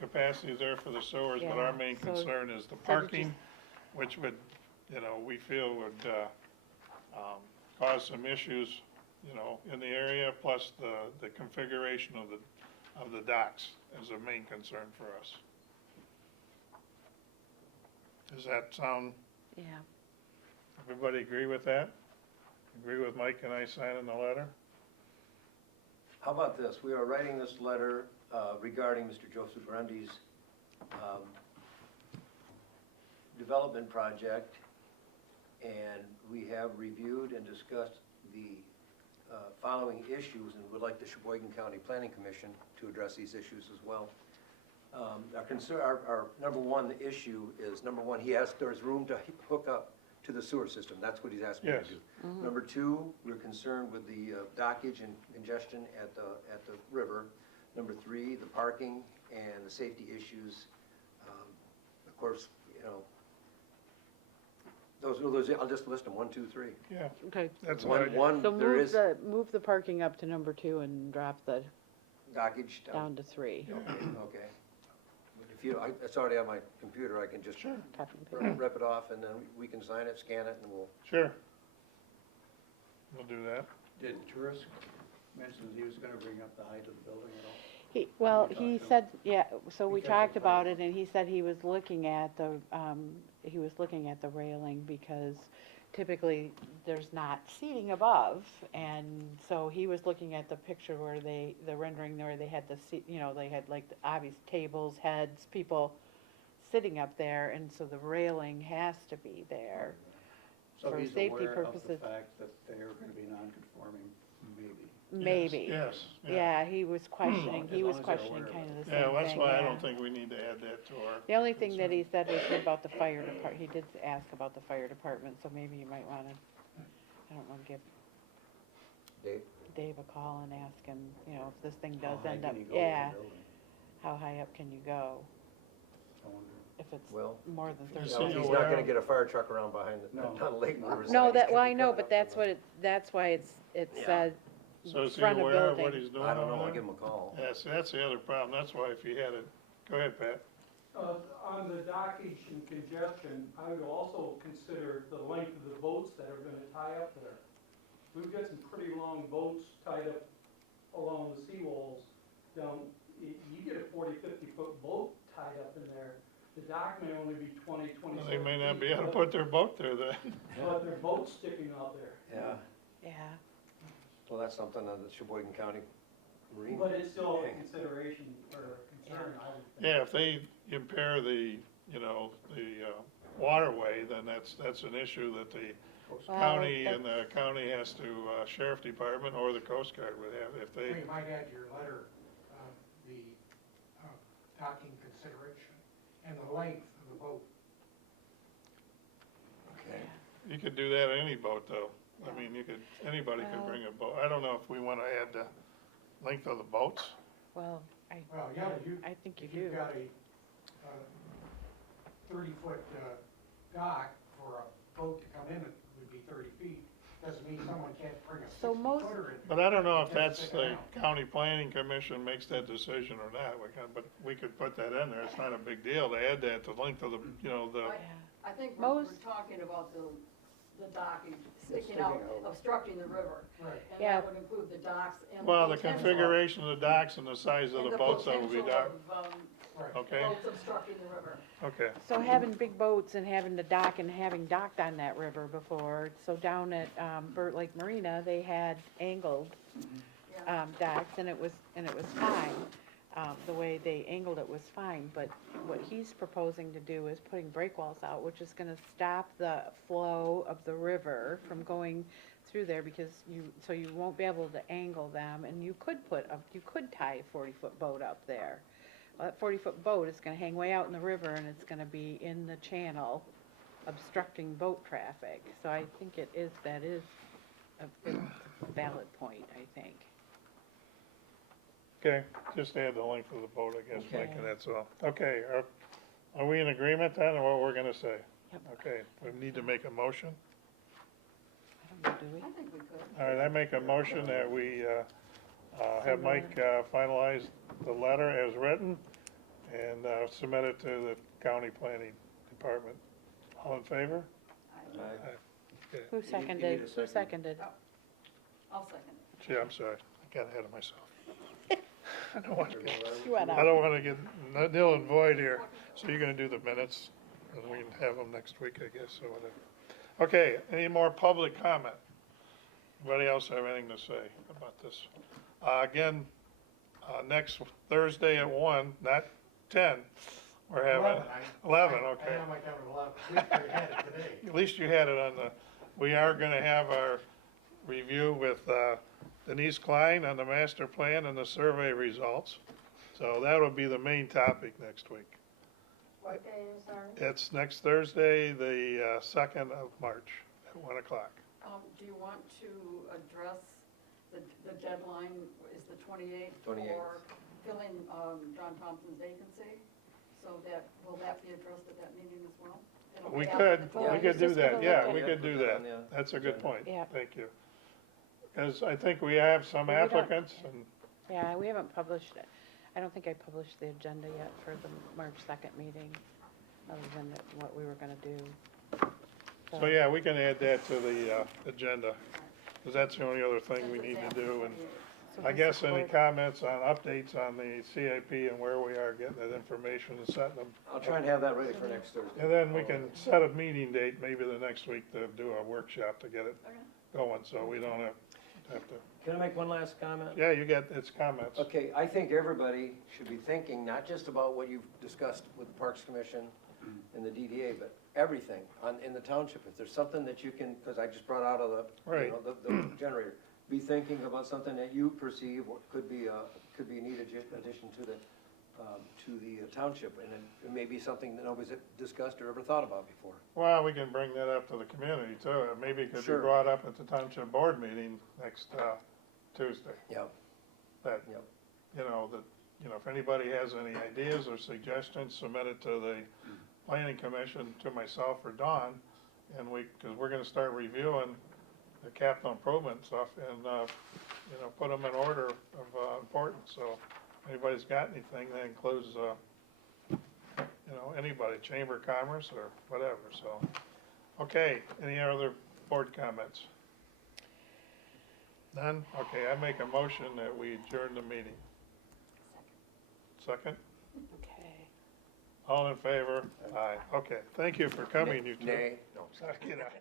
capacity is there for the sewers, but our Yeah, main so- concern is the so did you parking, which would, we feel would, cause some issues, you know, in the area, plus the configuration of the docks is a main concern for us. Does that sound, Yeah. everybody agree with that? Agree with Mike and I signing the letter? How about this? We are writing this letter regarding Mr. Joseph Grundy's development project, and we have reviewed and discussed the following issues and would like the Sheboygan County Planning Commission to address these issues as well. Our number one issue is, number one, he asked there's room to hook up to the sewer system. That's what he's asked me to Yes. do. Number two, we're concerned with the dockage and congestion at the river. Number three, the parking and the safety issues. Of course, you know, those, I'll just list them, 1, 2, 3. Yeah, Okay, that's what I, One, so there is move the parking up to number 2 and drop the dockage down. down to 3. Okay. But if you, it's already on my computer, I can just Sure. Copy and paste. rip it off and then we can sign it, scan it, and we'll. sure. We'll do that. Did Tourist mention that he was gonna bring up the height of the building at all? Well, We he talked to said, yeah, so we Because talked of about the- it, and he said he was looking at the railing, because typically there's not seating above, and so he was looking at the picture where the rendering where they had the seat, you know, they had like the obvious tables, heads, people sitting up there, and so the railing has to be there. So For he's safety aware of the purposes. fact that they're gonna be non-conforming, maybe. Maybe. Yes, yeah. Yeah, he was questioning, As he long was as they're questioning aware of kind of it. the same Yeah, thing, that's why I yeah. don't think we need to add that to our. The only thing that he said was about the fire department, he did ask about the fire department, so maybe you might wanna, I don't know, give Dave? Dave a call and ask him, you know, if this thing does How high end up, can you go with the yeah, building? how high up can you go? I wonder. If it's Well, more than You 30 see, no, feet. he's where- not gonna get a fire truck around behind the, No. on Lake Riverside. No, He's that, gonna well, be I know, coming but up that's from what that's why it Yeah. said So is he front of aware of what building. he's doing I don't know, over I'll there? give him a call. Yeah, see, that's the other problem, that's why if you had it, go ahead, Pat. On the dockage and congestion, I would also consider the length of the boats that are gonna tie up there. We've got some pretty long boats tied up along the seawalls down, you get a 40, 50-foot boat tied up in there. The dock may only be 20, 27 Well, they may not be feet, able to but- put their boat there then. But their boat's sticking out there. Yeah, Yeah, well, that's something that the Sheboygan County Marine. But it's still a consideration or a concern, I would think. Yeah, if they impair the, you know, the waterway, then that's an issue that the Well, county and the county has to, sheriff department or the Coast Guard would have, if they, You might add to your letter, the docking consideration and the length of the boat. Okay. you could do that on any boat though. I mean, anybody could Well- bring a boat. I don't know if we wanna add the length of the boats. well, Well, yeah, I think you if you've do. got a 30-foot dock for a boat to come in, it would be 30 feet. Doesn't mean someone can't bring a So most- 60-footer in. But I don't know if Yeah, that's stick the it out. county planning commission makes that decision or not. But we could put that in there. It's not a big deal to add that, the length of the, you know, the, Yeah. I think we're Most- talking about the docking sticking out, obstructing the river. Right. And Yeah. that would include the docks and. well, the potential- configuration of the docks and the size of and the boats that will be potential docked. of, Right. Okay, boats obstructing the river. okay. So having big boats and having to dock and having docked on that river before, so down at Burt Lake Marina, they had angled Yeah. docks, and it was fine. The way they angled it was fine, but what he's proposing to do is putting breakwalls out, which is gonna stop the flow of the river from going through there, because so you won't be able to angle them, and you could tie a 40-foot boat up there. Well, that 40-foot boat is gonna hang way out in the river, and it's gonna be in the channel obstructing boat traffic. So I think that is a valid point, I think. Okay, just add the length of the boat, I guess, Mike, Okay. and that's all. Okay, are we in agreement then, or what we're gonna say? Yep. Okay, we need to make a motion. I don't know, do we? I think we could. All right, I make a motion that we, have Mike, finalize the letter as written and, submit it to the county planning department. All in favor? I- Aye. Okay, Who need a seconded, who second. seconded? I'll second it. gee, I'm sorry, I got ahead of myself. I don't want to get, You went I out. don't wanna get nil and void here, so you're gonna do the minutes, and we can have them next week, I guess, or whatever. Okay, any more public comment? Anybody else have anything to say about this? Again, next Thursday at 1, not 10, we're having, 11, okay. I know I might have it 11, at least we had it today. At least you had it on the, we are gonna have our review with Denise Klein on the master plan and the survey results. So that'll be the main topic next week. What day, I'm sorry? It's next Thursday, the 2nd of March at 1 o'clock. Do you want to address the deadline is the 28th 28th. for filling John Thompson's vacancy? So that, will that be addressed at that meeting as well? It'll We be after could, the Yeah, we 28th. could do just that, gonna yeah, look we at could do Put that that. on the That's a good agenda. point, Yeah. thank you. Because I think we have some We don't- applicants and, Yeah, we haven't published it. I don't think I published the agenda yet for the March 2nd meeting, other than what we were gonna do. so yeah, we can add that to the agenda, because that's the only other thing we need to do. And So I this guess is any for- comments on updates on the CIP and where we are getting that information and setting them. I'll try and have that ready for next Thursday. And then we can set a meeting date, maybe the next week, to do a workshop to get it Okay. going, so we don't have to, Can I make one last comment? yeah, you get, it's comments. Okay, I think everybody should be thinking, not just about what you've discussed with the Parks Commission and the DDA, but everything in the township. If there's something that you can, because I just brought out of Right. the generator, be thinking about something that you perceive could be a neat addition to the township, and it may be something that nobody's discussed or ever thought about before. Well, we can bring that up to the community too, and maybe it could be Sure. brought up at the township board meeting next Tuesday. Yeah. That, Yep. if anybody has any ideas or suggestions, submit it to the planning commission, to myself or Dawn, and because we're gonna start reviewing the capital improvement stuff and, put them in order of importance, so if anybody's got anything, that includes, anybody, Chamber of Commerce or whatever, so. Okay, any other board comments? None? Okay, I make a motion that we adjourn the meeting. Second? Okay. All in favor? Aye. Okay, thank you for coming, you two. Nay. No. Suck it up.